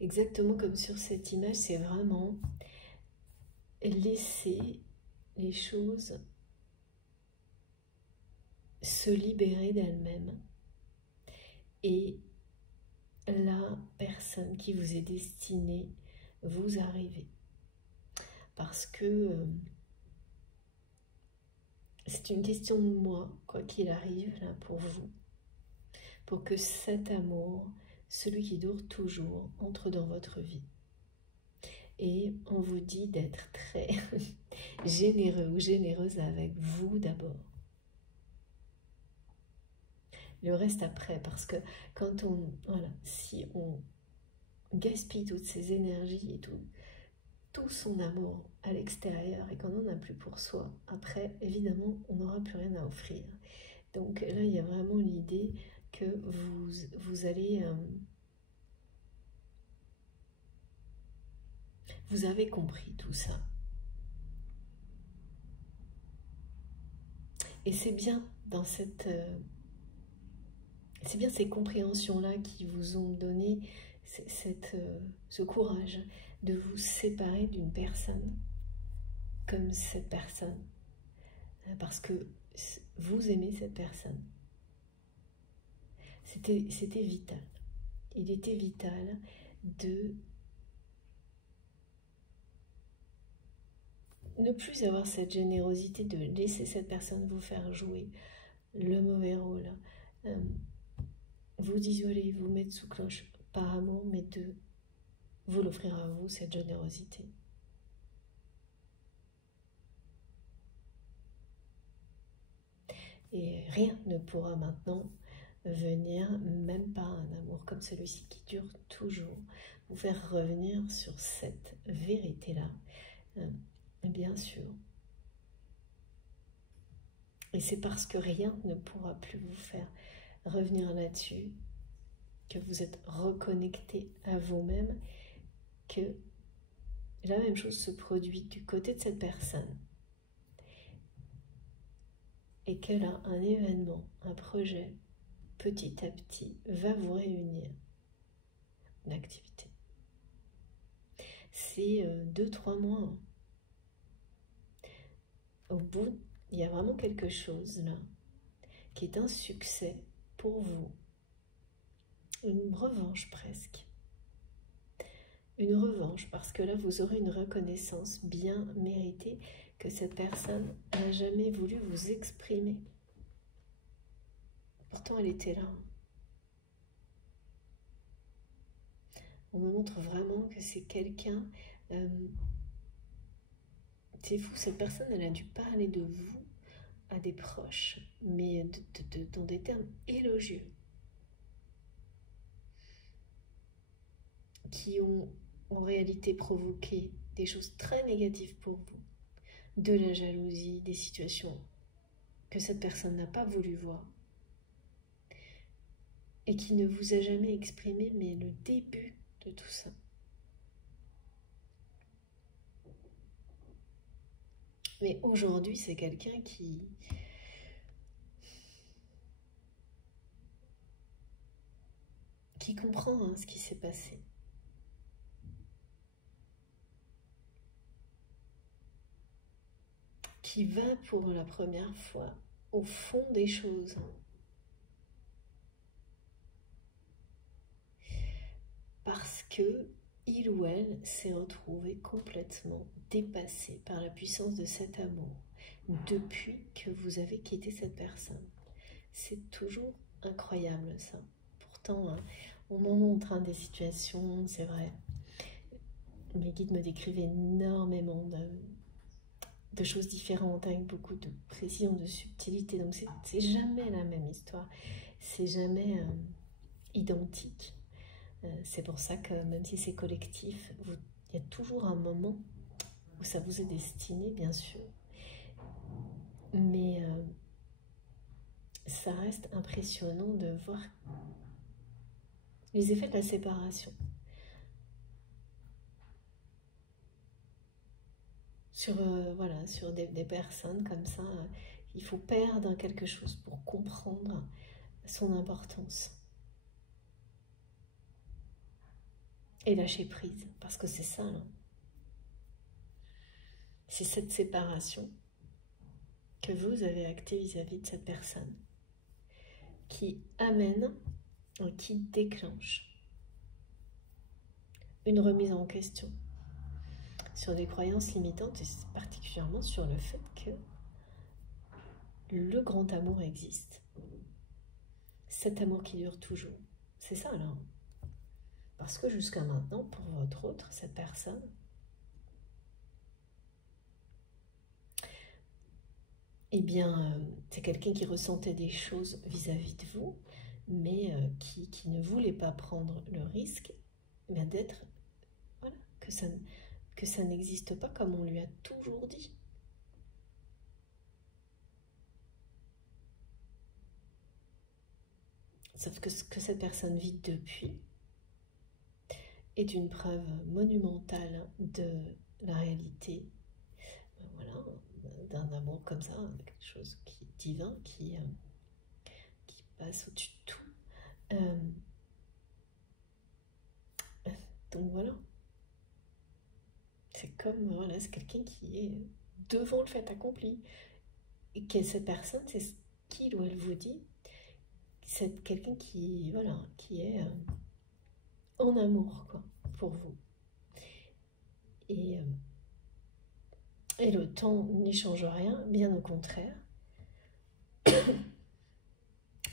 exactement comme sur cette image, c'est vraiment laisser les choses se libérer d'elles-mêmes. Et la personne qui vous est destinée vous arriver. Parce que c'est une question de moi, quoi qu'il arrive, là, pour vous. Pour que cet amour, celui qui dure toujours, entre dans votre vie. Et on vous dit d'être très généreux ou généreuse avec vous d'abord. Le reste après, parce que quand on... Voilà, si on gaspille toutes ces énergies et tout son amour à l'extérieur et qu'on n'en a plus pour soi, après, évidemment, on n'aura plus rien à offrir. Donc là, il y a vraiment l'idée que vous allez... vous avez compris tout ça. Et c'est bien dans cette... c'est bien ces compréhensions-là qui vous ont donné ce courage de vous séparer d'une personne comme cette personne. Parce que vous aimez cette personne. C'était vital. Il était vital de ne plus avoir cette générosité de laisser cette personne vous faire jouer le mauvais rôle, vous isoler, vous mettre sous cloche par amour, mais de vous l'offrir à vous, cette générosité. Et rien ne pourra maintenant venir, même pas un amour comme celui-ci qui dure toujours, vous faire revenir sur cette vérité-là, bien sûr. Et c'est parce que rien ne pourra plus vous faire revenir là-dessus, que vous êtes reconnecté à vous-même, que la même chose se produit du côté de cette personne. Et que là, un événement, un projet, petit à petit, va vous réunir. Une activité. C'est 2-3 mois. Au bout, il y a vraiment quelque chose là, qui est un succès pour vous. Une revanche presque. Une revanche, parce que là, vous aurez une reconnaissance bien méritée que cette personne n'a jamais voulu vous exprimer. Pourtant, elle était là. On me montre vraiment que c'est quelqu'un... c'est fou, cette personne, elle a dû parler de vous à des proches, mais dans des termes élogieux. Qui ont en réalité provoqué des choses très négatives pour vous, de la jalousie, des situations que cette personne n'a pas voulu voir et qui ne vous a jamais exprimé, mais le début de tout ça. Mais aujourd'hui, c'est quelqu'un qui comprend ce qui s'est passé. Qui va pour la première fois au fond des choses. Parce que il ou elle s'est retrouvé complètement dépassé par la puissance de cet amour depuis que vous avez quitté cette personne. C'est toujours incroyable ça. Pourtant, on m'en montre des situations, c'est vrai. Mes guides me décrivaient énormément de choses différentes avec beaucoup de précision, de subtilité. Donc c'est jamais la même histoire, c'est jamais identique. C'est pour ça que même si c'est collectif, il y a toujours un moment où ça vous est destiné, bien sûr. Mais ça reste impressionnant de voir les effets de la séparation. Sur, voilà, sur des personnes comme ça, il faut perdre quelque chose pour comprendre son importance. Et lâcher prise, parce que c'est ça, hein. C'est cette séparation que vous avez actée vis-à-vis de cette personne qui amène, qui déclenche une remise en question sur des croyances limitantes et particulièrement sur le fait que le grand amour existe. Cet amour qui dure toujours. C'est ça alors. Parce que jusqu'à maintenant, pour votre autre, cette personne, eh bien, c'est quelqu'un qui ressentait des choses vis-à-vis de vous, mais qui ne voulait pas prendre le risque d'être, voilà, que ça n'existe pas comme on lui a toujours dit. Sauf que ce que cette personne vit depuis est une preuve monumentale de la réalité, voilà, d'un amour comme ça, quelque chose qui est divin, qui passe au-dessus de tout. Donc voilà. C'est comme, voilà, c'est quelqu'un qui est devant le fait accompli. Et que cette personne, c'est ce qu'il ou elle vous dit. C'est quelqu'un qui, voilà, qui est en amour, quoi, pour vous. Et le temps n'y change rien, bien au contraire.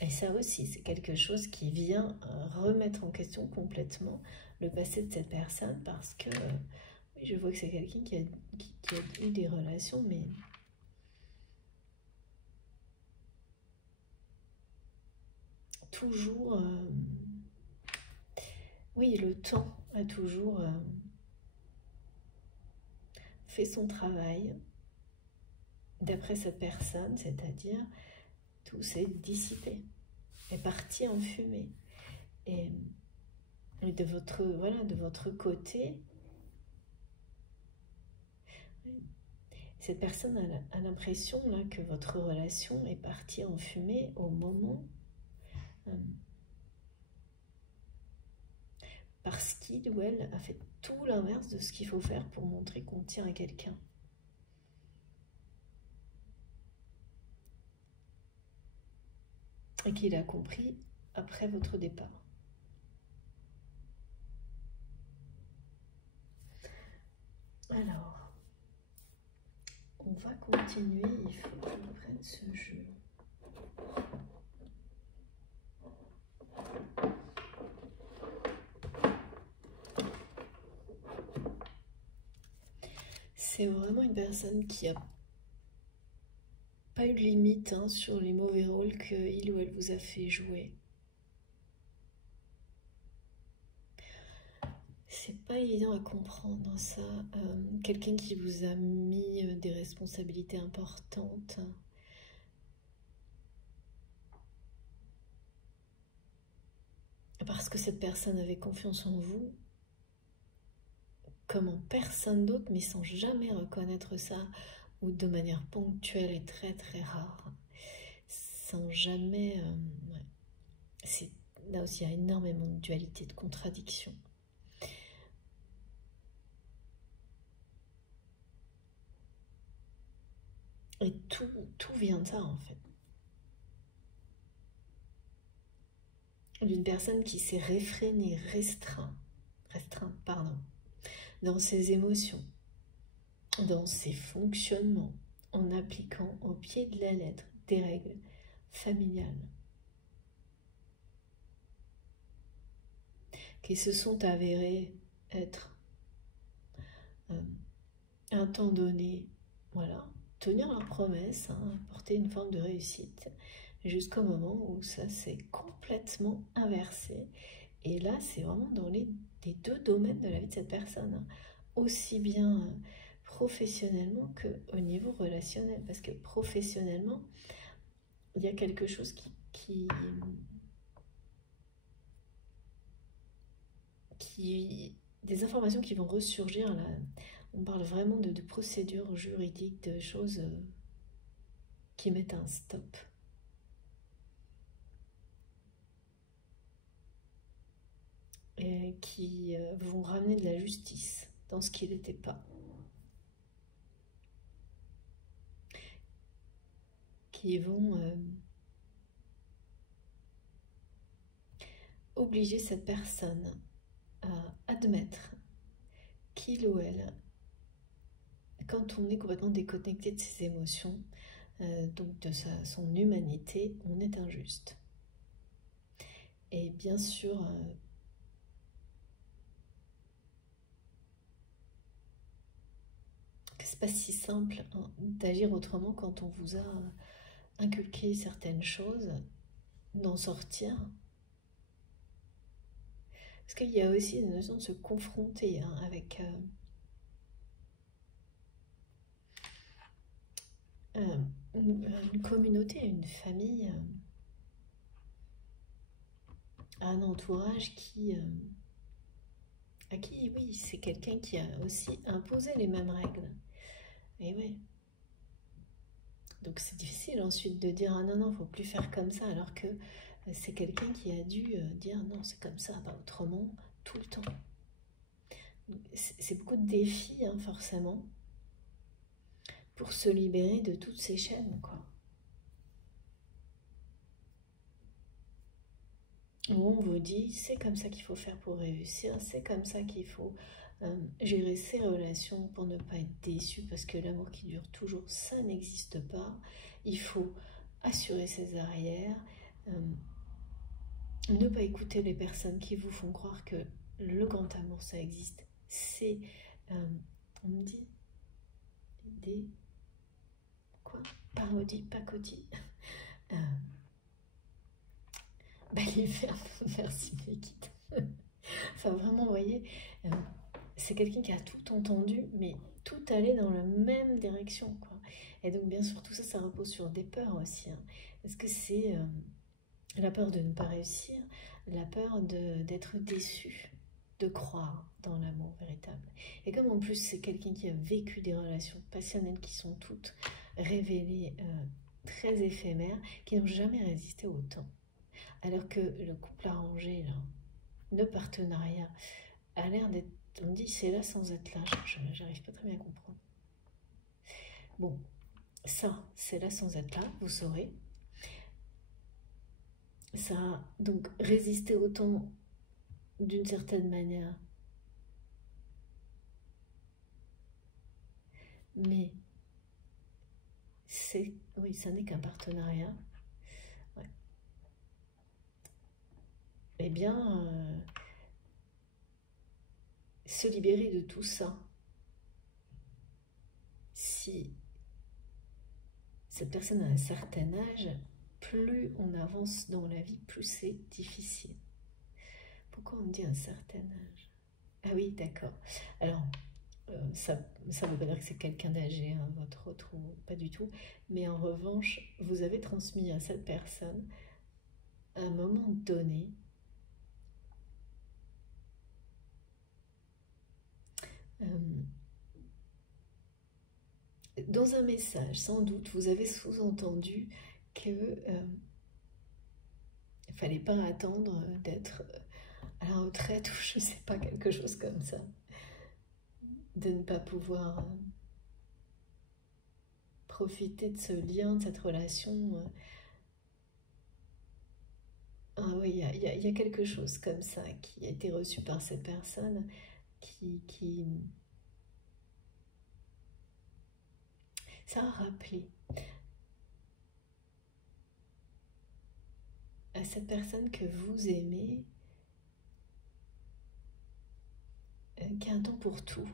Et ça aussi, c'est quelque chose qui vient remettre en question complètement le passé de cette personne, parce que je vois que c'est quelqu'un qui a eu des relations, mais toujours, oui, le temps a toujours fait son travail d'après cette personne, c'est-à-dire tout s'est dissipé, est parti en fumée. Et de votre côté, cette personne a l'impression là que votre relation est partie en fumée au moment parce qu'il ou elle a fait tout l'inverse de ce qu'il faut faire pour montrer qu'on tient à quelqu'un. Et qu'il a compris après votre départ. Alors, on va continuer, il faut que je reprenne ce jeu. C'est vraiment une personne qui a pas eu de limite sur les mauvais rôles qu'il ou elle vous a fait jouer. c'est pas évident à comprendre ça. Quelqu'un qui vous a mis des responsabilités importantes. Parce que cette personne avait confiance en vous, comme en personne d'autre, mais sans jamais reconnaître ça, ou de manière ponctuelle et très très rare, sans jamais... là aussi, il y a énormément de dualité, de contradiction. Et tout vient de ça, en fait. D'une personne qui s'est restreint, dans ses émotions, dans ses fonctionnements, en appliquant au pied de la lettre des règles familiales qui se sont avérées être un temps donné, voilà, tenir leurs promesses, apporter une forme de réussite, jusqu'au moment où ça s'est complètement inversé. Et là, c'est vraiment dans les deux domaines de la vie de cette personne, aussi bien professionnellement qu'au niveau relationnel, parce que professionnellement, il y a quelque chose des informations qui vont ressurgir là. On parle vraiment de procédures juridiques, de choses qui mettent un stop. Et qui vont ramener de la justice dans ce qui n'était pas. Qui vont obliger cette personne à admettre qu'il ou elle, quand on est complètement déconnecté de ses émotions, donc de son humanité, on est injuste. Et bien sûr, que c'est pas si simple d'agir autrement quand on vous a inculqué certaines choses, d'en sortir. Parce qu'il y a aussi une notion de se confronter avec une communauté, une famille, un entourage à qui, oui, c'est quelqu'un qui a aussi imposé les mêmes règles. Et oui. Donc c'est difficile ensuite de dire ah non, faut plus faire comme ça, alors que c'est quelqu'un qui a dû dire non, c'est comme ça, pas autrement, tout le temps. C'est beaucoup de défis, forcément, pour se libérer de toutes ces chaînes, quoi. Où on vous dit c'est comme ça qu'il faut faire pour réussir, c'est comme ça qu'il faut gérer ses relations pour ne pas être déçu, parce que l'amour qui dure toujours, ça n'existe pas. Il faut assurer ses arrières, ne pas écouter les personnes qui vous font croire que le grand amour, ça existe. C'est, on me dit, des quoi, parodies, pacotis. Les verbes, merci Nikita. Enfin vraiment, vous voyez, c'est quelqu'un qui a tout entendu, mais tout allait dans la même direction, quoi. Et donc bien sûr, tout ça, ça repose sur des peurs aussi. Est-ce que c'est la peur de ne pas réussir, la peur d'être déçu, de croire dans l'amour véritable. Et comme en plus c'est quelqu'un qui a vécu des relations passionnelles qui sont toutes révélées, très éphémères, qui n'ont jamais résisté au temps. Alors que le couple arrangé, là, le partenariat, a l'air d'être, on dit c'est là sans être là, j'arrive pas très bien à comprendre. Bon, ça, c'est là sans être là, vous saurez. Ça a donc résisté au temps d'une certaine manière. Mais oui, ça n'est qu'un partenariat. Ouais. Eh bien, se libérer de tout ça, si cette personne a un certain âge, plus on avance dans la vie, plus c'est difficile. Pourquoi on dit un certain âge? Ah oui, d'accord. Alors, ça ne veut pas dire que c'est quelqu'un d'âgé, hein, votre autre, ou pas du tout. Mais en revanche, vous avez transmis à cette personne, à un moment donné, euh, dans un message, sans doute, vous avez sous-entendu que il fallait pas attendre d'être à la retraite ou je sais pas, quelque chose comme ça, de ne pas pouvoir profiter de ce lien, de cette relation. Ah oui, il y a quelque chose comme ça qui a été reçu par cette personne qui ça a rappelé à cette personne que vous aimez qu'il y a un temps pour tout.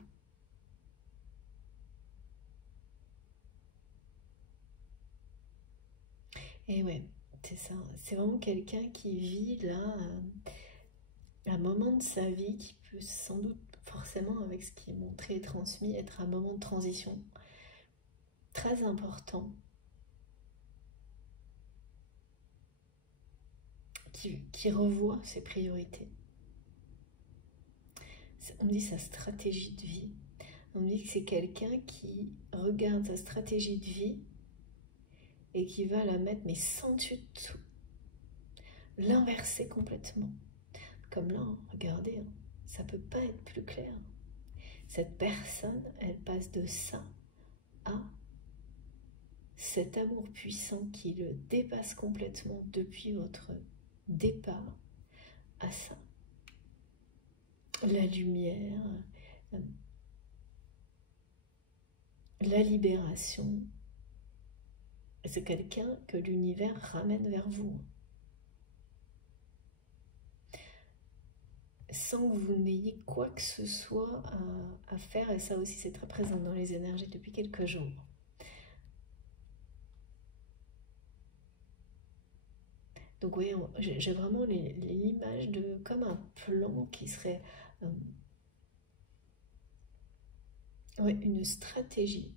Et ouais, c'est ça. C'est vraiment quelqu'un qui vit là un moment de sa vie qui peut sans doute, forcément avec ce qui est montré et transmis, être un moment de transition très important qui revoit ses priorités. On me dit sa stratégie de vie. On me dit que c'est quelqu'un qui regarde sa stratégie de vie et qui va la mettre, mais sans dessus dessous, l'inverser complètement. Comme là, regardez, hein, ça peut pas être plus clair. Cette personne, elle passe de ça à cet amour puissant qui le dépasse complètement depuis votre départ à ça. La lumière, la libération, c'est quelqu'un que l'univers ramène vers vous. Sans que vous n'ayez quoi que ce soit à faire, et ça aussi c'est très présent dans les énergies depuis quelques jours. Donc oui, j'ai vraiment l'image de comme un plan qui serait ouais, une stratégie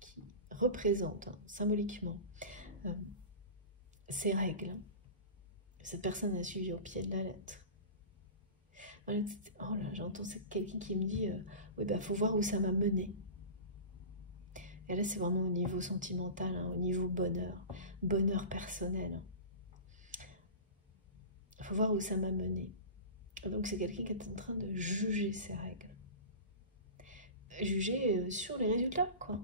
qui représente symboliquement euh, ces règles. Cette personne a suivi au pied de la lettre. Oh là, j'entends quelqu'un qui me dit oui, bah faut voir où ça m'a mené. Et là, c'est vraiment au niveau sentimental, hein, au niveau bonheur, bonheur personnel. Il faut voir où ça m'a mené. Donc, c'est quelqu'un qui est en train de juger ces règles. Juger sur les résultats, quoi.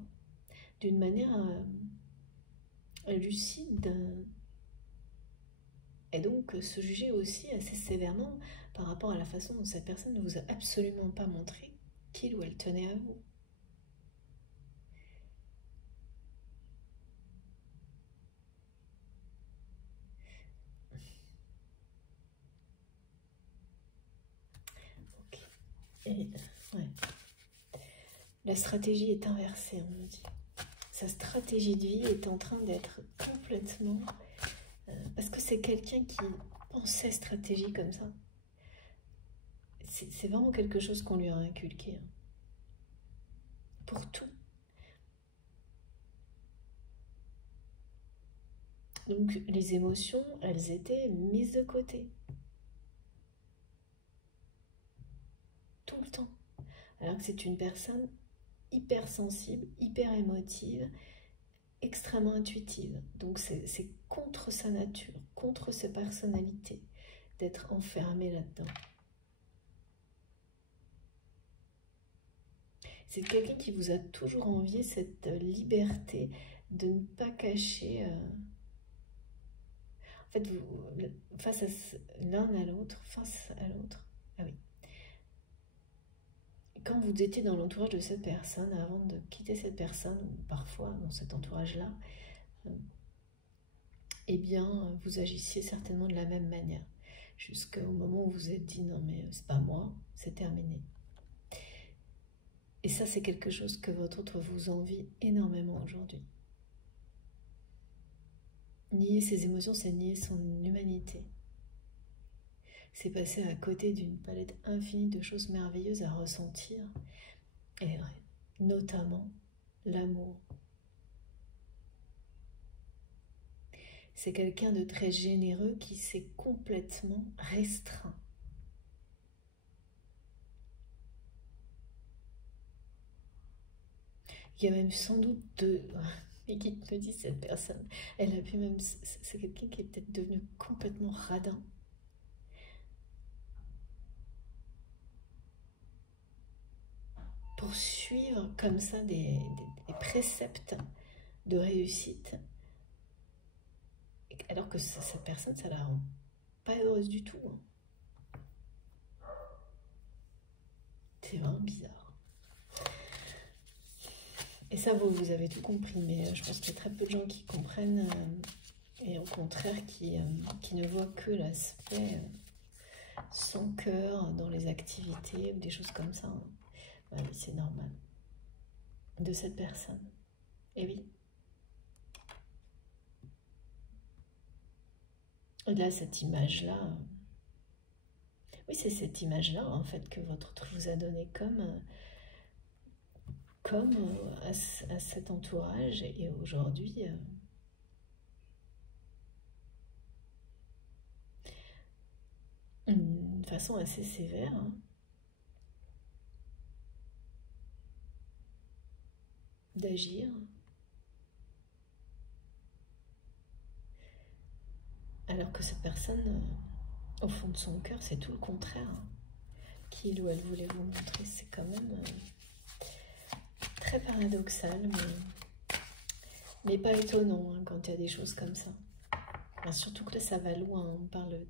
D'une manière lucide. Et donc, se juger aussi assez sévèrement par rapport à la façon dont cette personne ne vous a absolument pas montré qu'il ou elle tenait à vous. Ok. Et, ouais. La stratégie est inversée, on me dit. Sa stratégie de vie est en train d'être complètement... parce que c'est quelqu'un qui pensait stratégie comme ça. C'est vraiment quelque chose qu'on lui a inculqué. Hein. Pour tout. Donc les émotions, elles étaient mises de côté. Tout le temps. Alors que c'est une personne hypersensible, hyper émotive, extrêmement intuitive. Donc c'est contre sa nature, contre sa personnalité, d'être enfermé là-dedans. C'est quelqu'un qui vous a toujours envié cette liberté de ne pas cacher... En fait, vous, face à l'un à l'autre, face à l'autre. Ah oui. Quand vous étiez dans l'entourage de cette personne, avant de quitter cette personne, ou parfois dans cet entourage-là, eh bien, vous agissiez certainement de la même manière. Jusqu'au moment où vous vous êtes dit, non mais c'est pas moi, c'est terminé. Et ça, c'est quelque chose que votre autre vous envie énormément aujourd'hui. Nier ses émotions, c'est nier son humanité. c'est passer à côté d'une palette infinie de choses merveilleuses à ressentir, et notamment l'amour. C'est quelqu'un de très généreux qui s'est complètement restreint. Il y a même sans doute deux. Les guides me disent, cette personne, elle a pu même, c'est quelqu'un qui est peut-être devenu complètement radin. Pour suivre comme ça des préceptes de réussite, alors que cette personne, ça la rend pas heureuse du tout. C'est vraiment bizarre. Et ça, vous avez tout compris, mais je pense qu'il y a très peu de gens qui comprennent et au contraire qui ne voient que l'aspect sans cœur dans les activités ou des choses comme ça. Ouais, c'est normal. De cette personne. Et oui. Et là, cette image-là, oui, c'est cette image-là, en fait, que votre autre vous a donné comme à cet entourage. Et aujourd'hui, une façon assez sévère, hein, d'agir, alors que cette personne, au fond de son cœur, c'est tout le contraire, hein, qu'il ou elle voulait vous montrer. C'est quand même très paradoxal, mais pas étonnant, hein, quand il y a des choses comme ça. Enfin, surtout que là, ça va loin. On parle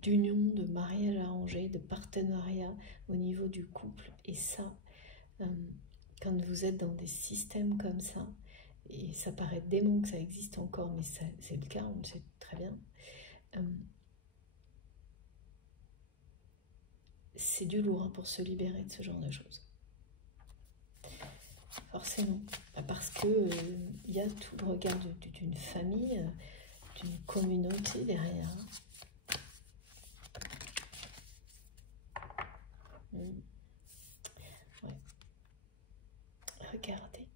d'union, de mariage arrangé, de partenariat au niveau du couple. Et ça, quand vous êtes dans des systèmes comme ça, et ça paraît dément que ça existe encore, mais c'est le cas, on le sait très bien, c'est du lourd, hein, pour se libérer de ce genre de choses. Forcément. Parce que y a tout le regard d'une famille, d'une communauté derrière. Ouais. Regardez.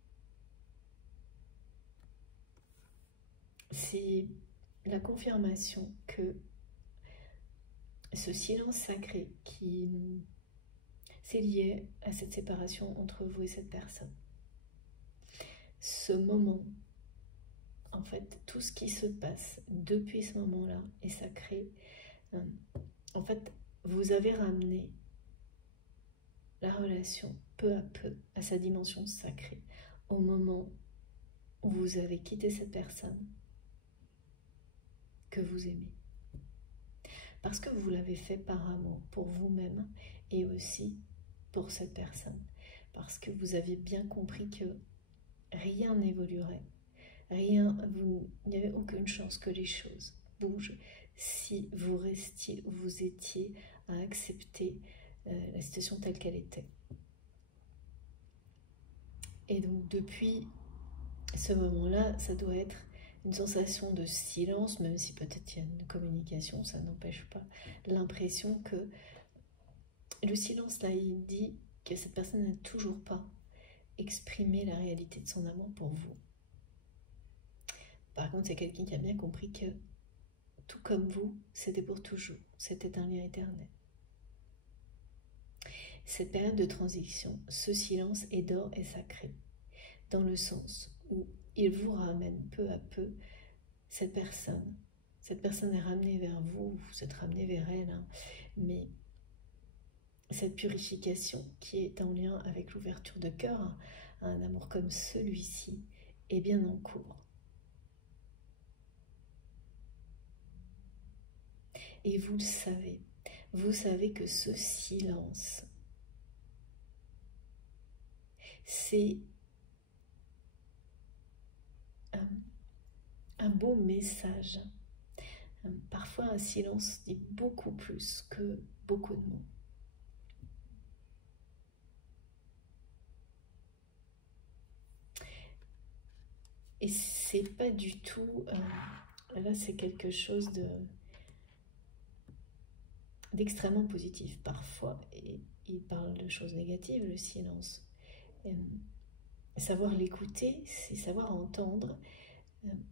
C'est la confirmation que ce silence sacré qui s'est lié à cette séparation entre vous et cette personne. Ce moment, en fait, tout ce qui se passe depuis ce moment-là est sacré. En fait, vous avez ramené la relation peu à peu à sa dimension sacrée au moment où vous avez quitté cette personne que vous aimez. Parce que vous l'avez fait par amour pour vous-même et aussi pour cette personne. Parce que vous aviez bien compris que rien n'évoluerait. Rien, il n'y avait aucune chance que les choses bougent si vous restiez où vous étiez à accepter la situation telle qu'elle était. Et donc depuis ce moment-là, ça doit être une sensation de silence, même si peut-être il y a une communication, ça n'empêche pas l'impression que le silence là, il dit que cette personne n'a toujours pas exprimé la réalité de son amour pour vous. Par contre, c'est quelqu'un qui a bien compris que, tout comme vous, c'était pour toujours, c'était un lien éternel. Cette période de transition, ce silence est d'or et sacré, dans le sens où il vous ramène peu à peu cette personne. Cette personne est ramenée vers vous, vous êtes ramené vers elle, hein, mais cette purification qui est en lien avec l'ouverture de cœur à un amour comme celui-ci est bien en cours. Et vous savez que ce silence, c'est un beau message. Parfois, un silence dit beaucoup plus que beaucoup de mots. Et c'est pas du tout... là, c'est quelque chose d'extrêmement positif. Parfois, et il parle de choses négatives, le silence. Savoir l'écouter, c'est savoir entendre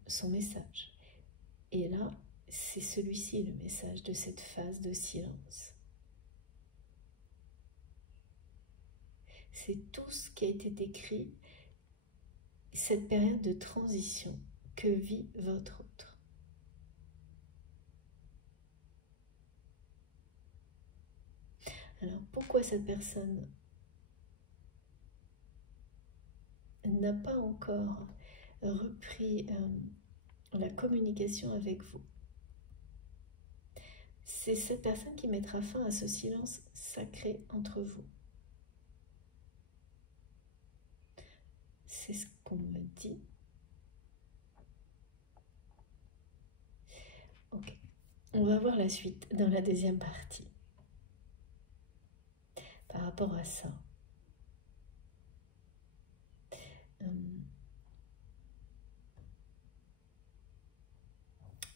son message. Et là, c'est celui-ci le message de cette phase de silence. C'est tout ce qui a été décrit, cette période de transition que vit votre autre. Alors, pourquoi cette personne n'a pas encore repris la communication avec vous? C'est cette personne qui mettra fin à ce silence sacré entre vous. C'est ce qu'on me dit. Ok. On va voir la suite dans la deuxième partie. Par rapport à ça.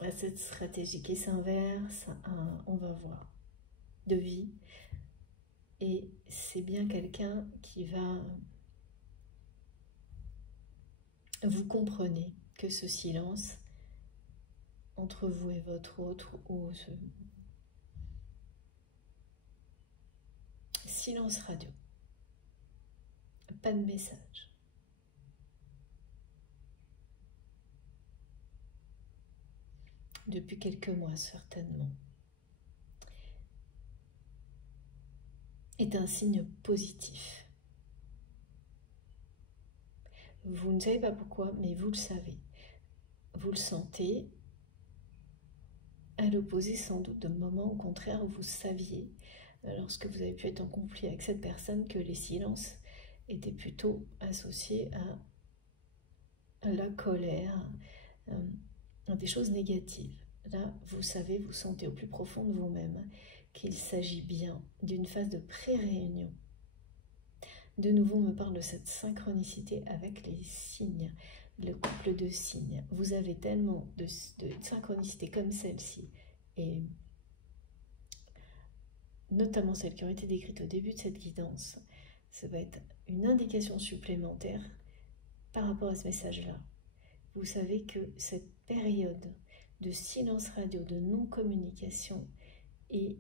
À cette stratégie qui s'inverse, on va voir, de vie. Et c'est bien quelqu'un qui va... Vous comprenez que ce silence entre vous et votre autre, ou ce silence radio, pas de message. Depuis quelques mois certainement, est un signe positif. Vous ne savez pas pourquoi, mais vous le savez. Vous le sentez, à l'opposé sans doute de moments au contraire où vous saviez, lorsque vous avez pu être en conflit avec cette personne, que les silences étaient plutôt associés à la colère, à des choses négatives. Là, vous savez, vous sentez au plus profond de vous-même qu'il s'agit bien d'une phase de pré-réunion. De nouveau, on me parle de cette synchronicité avec les signes, le couple de signes. Vous avez tellement de synchronicité comme celle-ci, et notamment celles qui ont été décrites au début de cette guidance. Ça va être une indication supplémentaire par rapport à ce message-là. Vous savez que cette période de silence radio, de non-communication est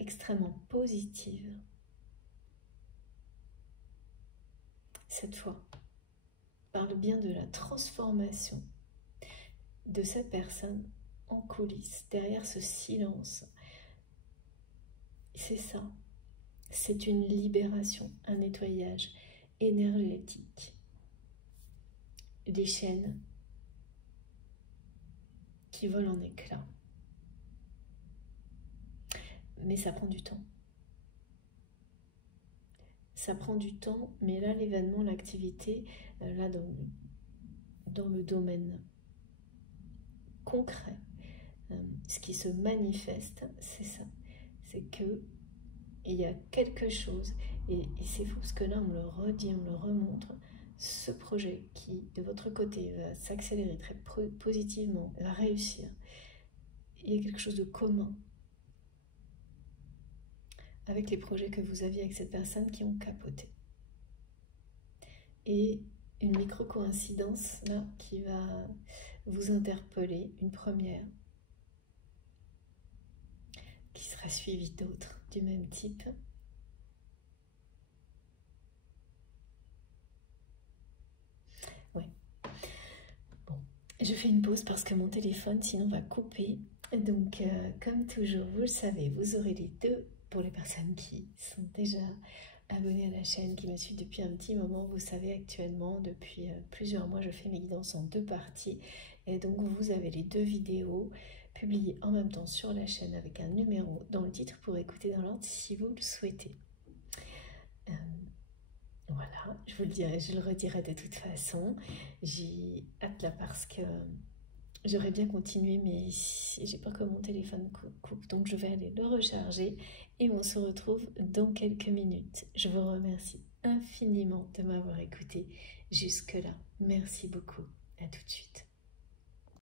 extrêmement positive. Cette fois, parle bien de la transformation de cette personne en coulisses, derrière ce silence. C'est ça, c'est une libération, un nettoyage énergétique. Des chaînes qui volent en éclats. Mais ça prend du temps. Ça prend du temps, mais là, l'événement, l'activité, là, dans le domaine concret, ce qui se manifeste, c'est ça. C'est que il y a quelque chose, et c'est fou, parce que là, on me le redit, on me le remontre, ce projet qui, de votre côté, va s'accélérer très positivement, va réussir. Il y a quelque chose de commun avec les projets que vous aviez avec cette personne qui ont capoté. Et une micro-coïncidence là qui va vous interpeller, une première, qui sera suivie d'autres du même type. Ouais. Bon, je fais une pause parce que mon téléphone sinon va couper. Donc, comme toujours, vous le savez, vous aurez les deux. Pour les personnes qui sont déjà abonnées à la chaîne, qui me suivent depuis un petit moment, vous savez actuellement, depuis plusieurs mois, je fais mes guidances en 2 parties. Et donc, vous avez les 2 vidéos publiées en même temps sur la chaîne avec un numéro dans le titre pour écouter dans l'ordre si vous le souhaitez. Voilà, je vous le dirai, je le redirai de toute façon. J'ai hâte là parce que j'aurais bien continué, mais j'ai peur que mon téléphone coupe, donc je vais aller le recharger et on se retrouve dans quelques minutes. Je vous remercie infiniment de m'avoir écouté jusque-là. Merci beaucoup. À tout de suite.